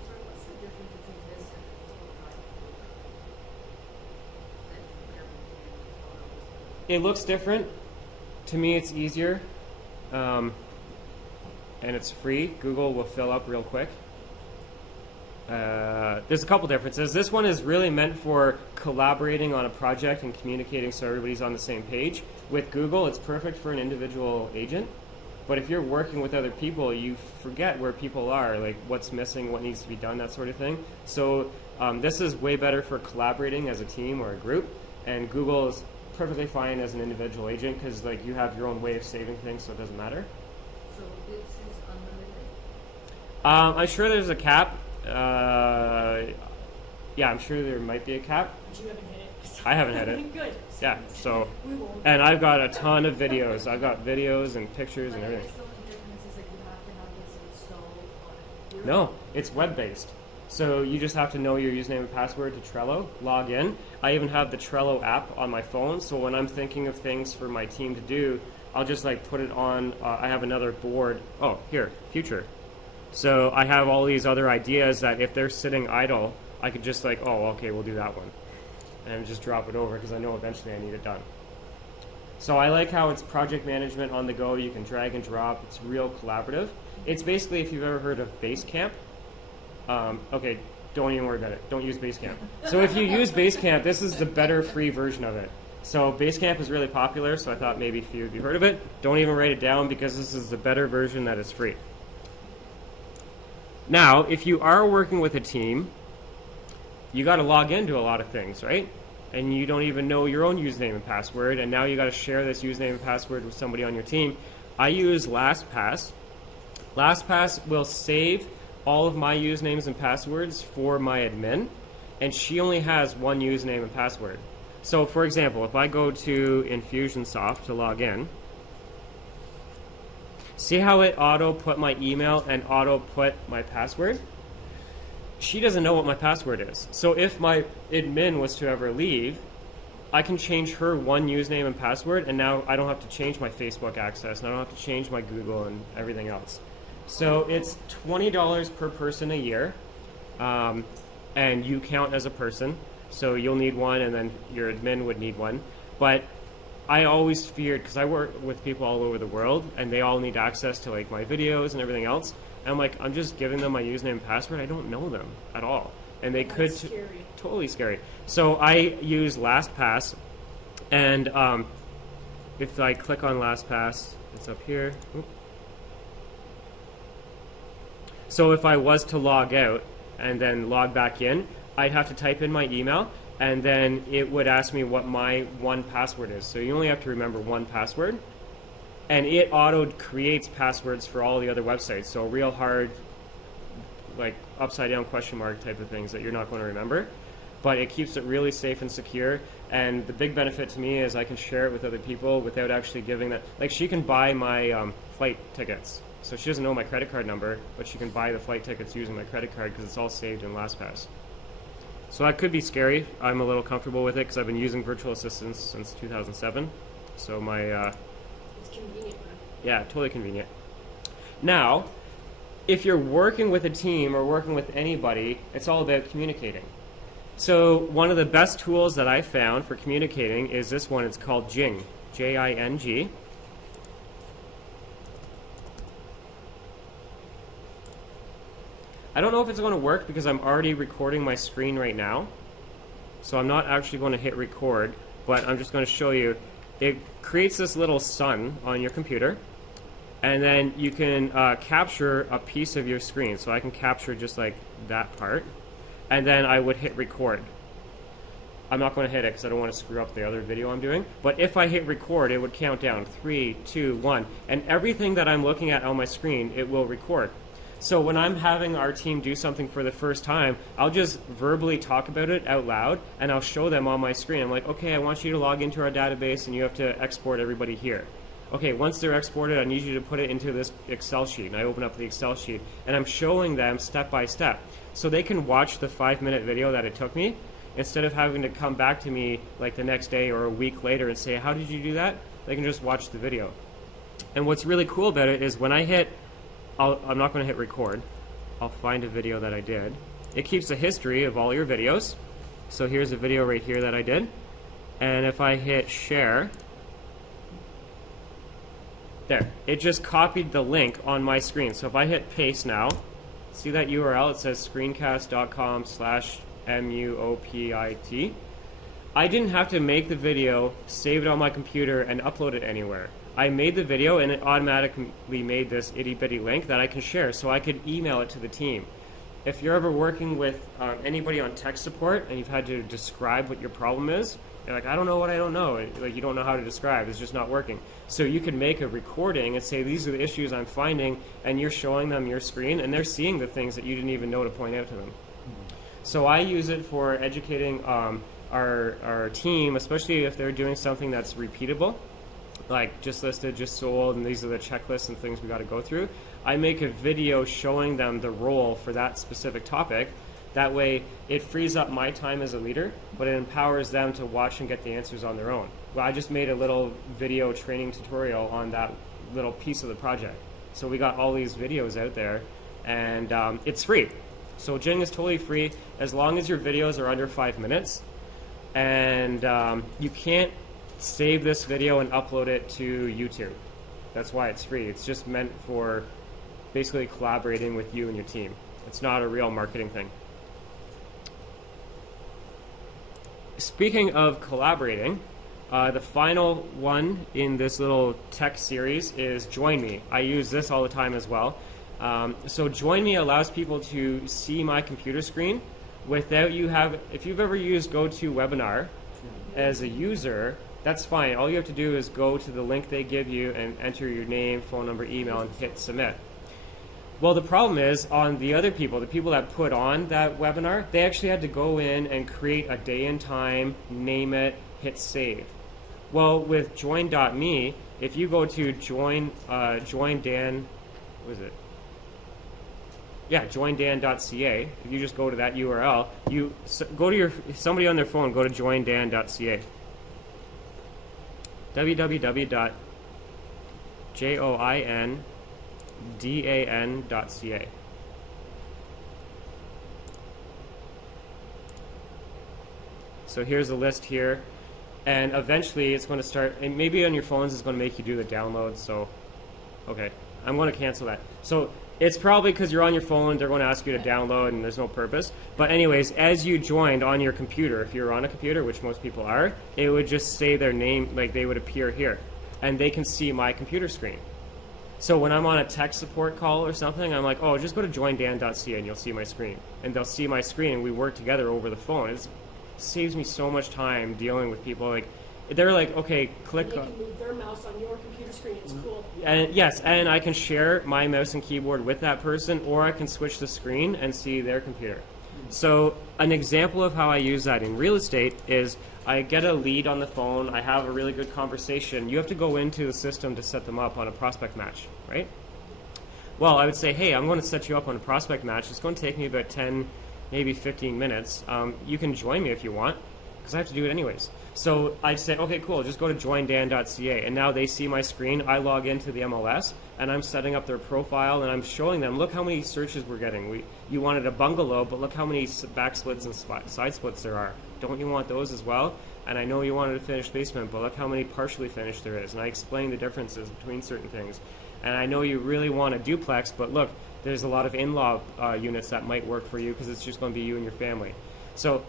So what's the difference between this and the It looks different. To me, it's easier, and it's free. Google will fill up real quick. There's a couple differences. This one is really meant for collaborating on a project and communicating so everybody's on the same page. With Google, it's perfect for an individual agent. But if you're working with other people, you forget where people are, like what's missing, what needs to be done, that sort of thing. So this is way better for collaborating as a team or a group. And Google is perfectly fine as an individual agent because like you have your own way of saving things, so it doesn't matter. So this is unlimited? I'm sure there's a cap. Yeah, I'm sure there might be a cap. But you haven't hit it. I haven't hit it. Good. Yeah, so, We won't. and I've got a ton of videos. I've got videos and pictures and But I everything. guess the only difference is that you have to have this installed on your No, it's web-based. So you just have to know your username and password to Trello, log in. I even have the Trello app on my phone, so when I'm thinking of things for my team to do, I'll just like put it on, I have another board. Oh, here, future. So I have all these other ideas that if they're sitting idle, I could just like, oh, okay, we'll do that one. And just drop it over because I know eventually I need it done. So I like how it's project management on the go. You can drag and drop. It's real collaborative. It's basically, if you've ever heard of Basecamp, okay, don't even worry about it. Don't use Basecamp. So if you use Basecamp, this is the better free version of it. So Basecamp is really popular, so I thought maybe a few of you heard of it. Don't even write it down because this is the better version that is free. Now, if you are working with a team, you got to log into a lot of things, right? And you don't even know your own username and password, and now you got to share this username and password with somebody on your team. I use LastPass. LastPass will save all of my usernames and passwords for my admin, and she only has one username and password. So, for example, if I go to Infusionsoft to log in, see how it auto-put my email and auto-put my password? She doesn't know what my password is. So if my admin was to ever leave, I can change her one username and password, and now I don't have to change my Facebook access, and I don't have to change my Google and everything else. So it's $20 per person a year, and you count as a person. So you'll need one, and then your admin would need one. But I always feared, because I work with people all over the world, and they all need access to like my videos and everything else. And I'm like, I'm just giving them my username and password. I don't know them at all, and they could Scary. totally scary. So I use LastPass, and if I click on LastPass, it's up here. Oop. So if I was to log out and then log back in, I'd have to type in my email, and then it would ask me what my one password is. So you only have to remember one password, and it auto creates passwords for all the other websites. So real hard, like upside down question mark type of things that you're not going to remember, but it keeps it really safe and secure. And the big benefit to me is I can share it with other people without actually giving that. Like, she can buy my flight tickets. So she doesn't know my credit card number, but she can buy the flight tickets using my credit card because it's all saved in LastPass. So that could be scary. I'm a little comfortable with it because I've been using virtual assistants since 2007. So my, It's convenient, huh? yeah, totally convenient. Now, if you're working with a team or working with anybody, it's all about communicating. So one of the best tools that I found for communicating is this one. It's called Jing, Jing. I don't know if it's going to work because I'm already recording my screen right now. So I'm not actually going to hit record, but I'm just going to show you. It creates this little sun on your computer, and then you can capture a piece of your screen. So I can capture just like that part, and then I would hit record. I'm not going to hit it because I don't want to screw up the other video I'm doing. But if I hit record, it would count down 3, 2, 1, and everything that I'm looking at on my screen, it will record. So when I'm having our team do something for the first time, I'll just verbally talk about it out loud, and I'll show them on my screen. I'm like, okay, I want you to log into our database, and you have to export everybody here. Okay, once they're exported, I need you to put it into this Excel sheet. And I open up the Excel sheet, and I'm showing them step by step. So they can watch the 5-minute video that it took me, instead of having to come back to me like the next day or a week later and say, how did you do that? They can just watch the video. And what's really cool about it is when I hit, I'm not going to hit record. I'll find a video that I did. It keeps a history of all your videos. So here's a video right here that I did. And if I hit share, there, it just copied the link on my screen. So if I hit paste now, see that URL? It says screencast.com/MUOPIT. I didn't have to make the video, save it on my computer, and upload it anywhere. I made the video, and it automatically made this itty-bitty link that I can share, so I could email it to the team. If you're ever working with anybody on tech support and you've had to describe what your problem is, you're like, I don't know what I don't know. Like, you don't know how to describe. It's just not working. So you can make a recording and say, these are the issues I'm finding, and you're showing them your screen, and they're seeing the things that you didn't even know to point out to them. So I use it for educating our team, especially if they're doing something that's repeatable, like just listed, just sold, and these are the checklists and things we got to go through. I make a video showing them the role for that specific topic. That way it frees up my time as a leader, but it empowers them to watch and get the answers on their own. Well, I just made a little video training tutorial on that little piece of the project. So we got all these videos out there, and it's free. So Jing is totally free as long as your videos are under 5 minutes, and you can't save this video and upload it to YouTube. That's why it's free. It's just meant for basically collaborating with you and your team. It's not a real marketing thing. Speaking of collaborating, the final one in this little tech series is Join Me. I use this all the time as well. So Join Me allows people to see my computer screen without you have, if you've ever used GoToWebinar as a user, that's fine. All you have to do is go to the link they give you and enter your name, phone number, email, and hit submit. Well, the problem is on the other people, the people that put on that webinar, they actually had to go in and create a day and time, name it, hit save. Well, with join.me, if you go to joindan, what is it? Yeah, joindan.ca. If you just go to that URL, you go to somebody on their phone, go to joindan.ca. www.joindan.ca. So here's a list here, and eventually it's going to start, and maybe on your phones it's going to make you do the download, so, okay, I'm going to cancel that. So it's probably because you're on your phone, they're going to ask you to download, and there's no purpose. But anyways, as you joined on your computer, if you're on a computer, which most people are, it would just say their name, like they would appear here, and they can see my computer screen. So when I'm on a tech support call or something, I'm like, oh, just go to joindan.ca and you'll see my screen. And they'll see my screen, and we work together over the phone. It saves me so much time dealing with people. Like, they're like, okay, click. They can move their mouse on your computer screen. It's cool. And yes, and I can share my mouse and keyboard with that person, or I can switch the screen and see their computer. So an example of how I use that in real estate is I get a lead on the phone, I have a really good conversation. You have to go into the system to set them up on a prospect match, right? Well, I would say, hey, I'm going to set you up on a prospect match. It's going to take me about 10, maybe 15 minutes. You can join me if you want, because I have to do it anyways. So I'd say, okay, cool, just go to joindan.ca, and now they see my screen. I log into the MLS, and I'm setting up their profile, and I'm showing them, look how many searches we're getting. You wanted a bungalow, but look how many back splits and side splits there are. Don't you want those as well? And I know you wanted a finished basement, but look how many partially finished there is. And I explain the differences between certain things. And I know you really want a duplex, but look, there's a lot of in-law units that might work for you because it's just going to be you and your family. So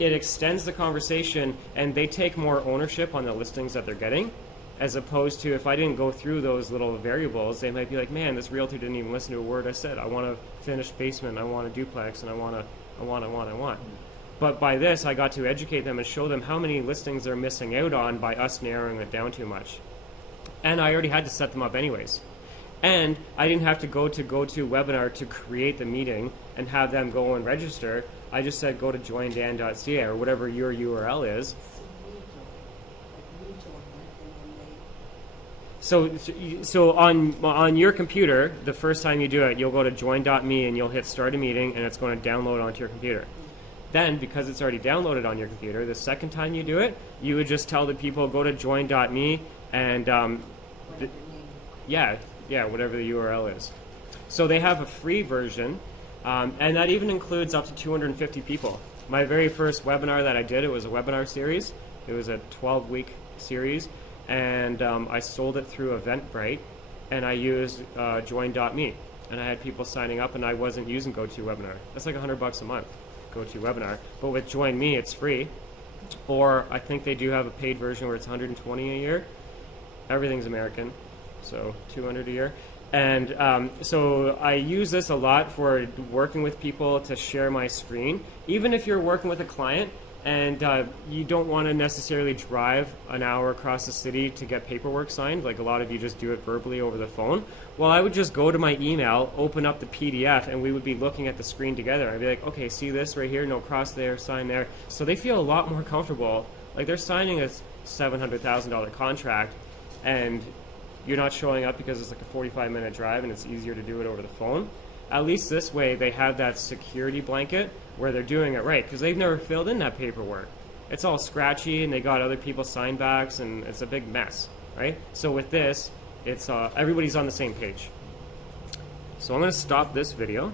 it extends the conversation, and they take more ownership on the listings that they're getting, as opposed to if I didn't go through those little variables, they might be like, man, this realtor didn't even listen to a word I said. I want a finished basement, I want a duplex, and I want. But by this, I got to educate them and show them how many listings they're missing out on by us narrowing it down too much. And I already had to set them up anyways. And I didn't have to go to GoToWebinar to create the meeting and have them go and register. I just said go to joindan.ca or whatever your URL is. So on your computer, the first time you do it, you'll go to join.me and you'll hit start a meeting, and it's going to download onto your computer. Then, because it's already downloaded on your computer, the second time you do it, you would just tell the people, go to join.me and whatever the URL is. So they have a free version, and that even includes up to 250 people. My very first webinar that I did, it was a webinar series. It was a 12-week series, and I sold it through Eventbrite, and I used join.me, and I had people signing up, and I wasn't using GoToWebinar. That's like $100 a month, GoToWebinar. But with Join Me, it's free. Or I think they do have a paid version where it's $120 a year. Everything's American, so $200 a year. And so I use this a lot for working with people to share my screen. Even if you're working with a client and you don't want to necessarily drive an hour across the city to get paperwork signed, like a lot of you just do it verbally over the phone, well, I would just go to my email, open up the PDF, and we would be looking at the screen together. I'd be like, okay, see this right here? No, cross there, sign there. So they feel a lot more comfortable. Like they're signing a $700,000 contract, and you're not showing up because it's like a 45-minute drive and it's easier to do it over the phone. At least this way they have that security blanket where they're doing it right, because they've never filled in that paperwork. It's all scratchy, and they got other people's signbacks, and it's a big mess, right? So with this, it's everybody's on the same page. So I'm going to stop this video.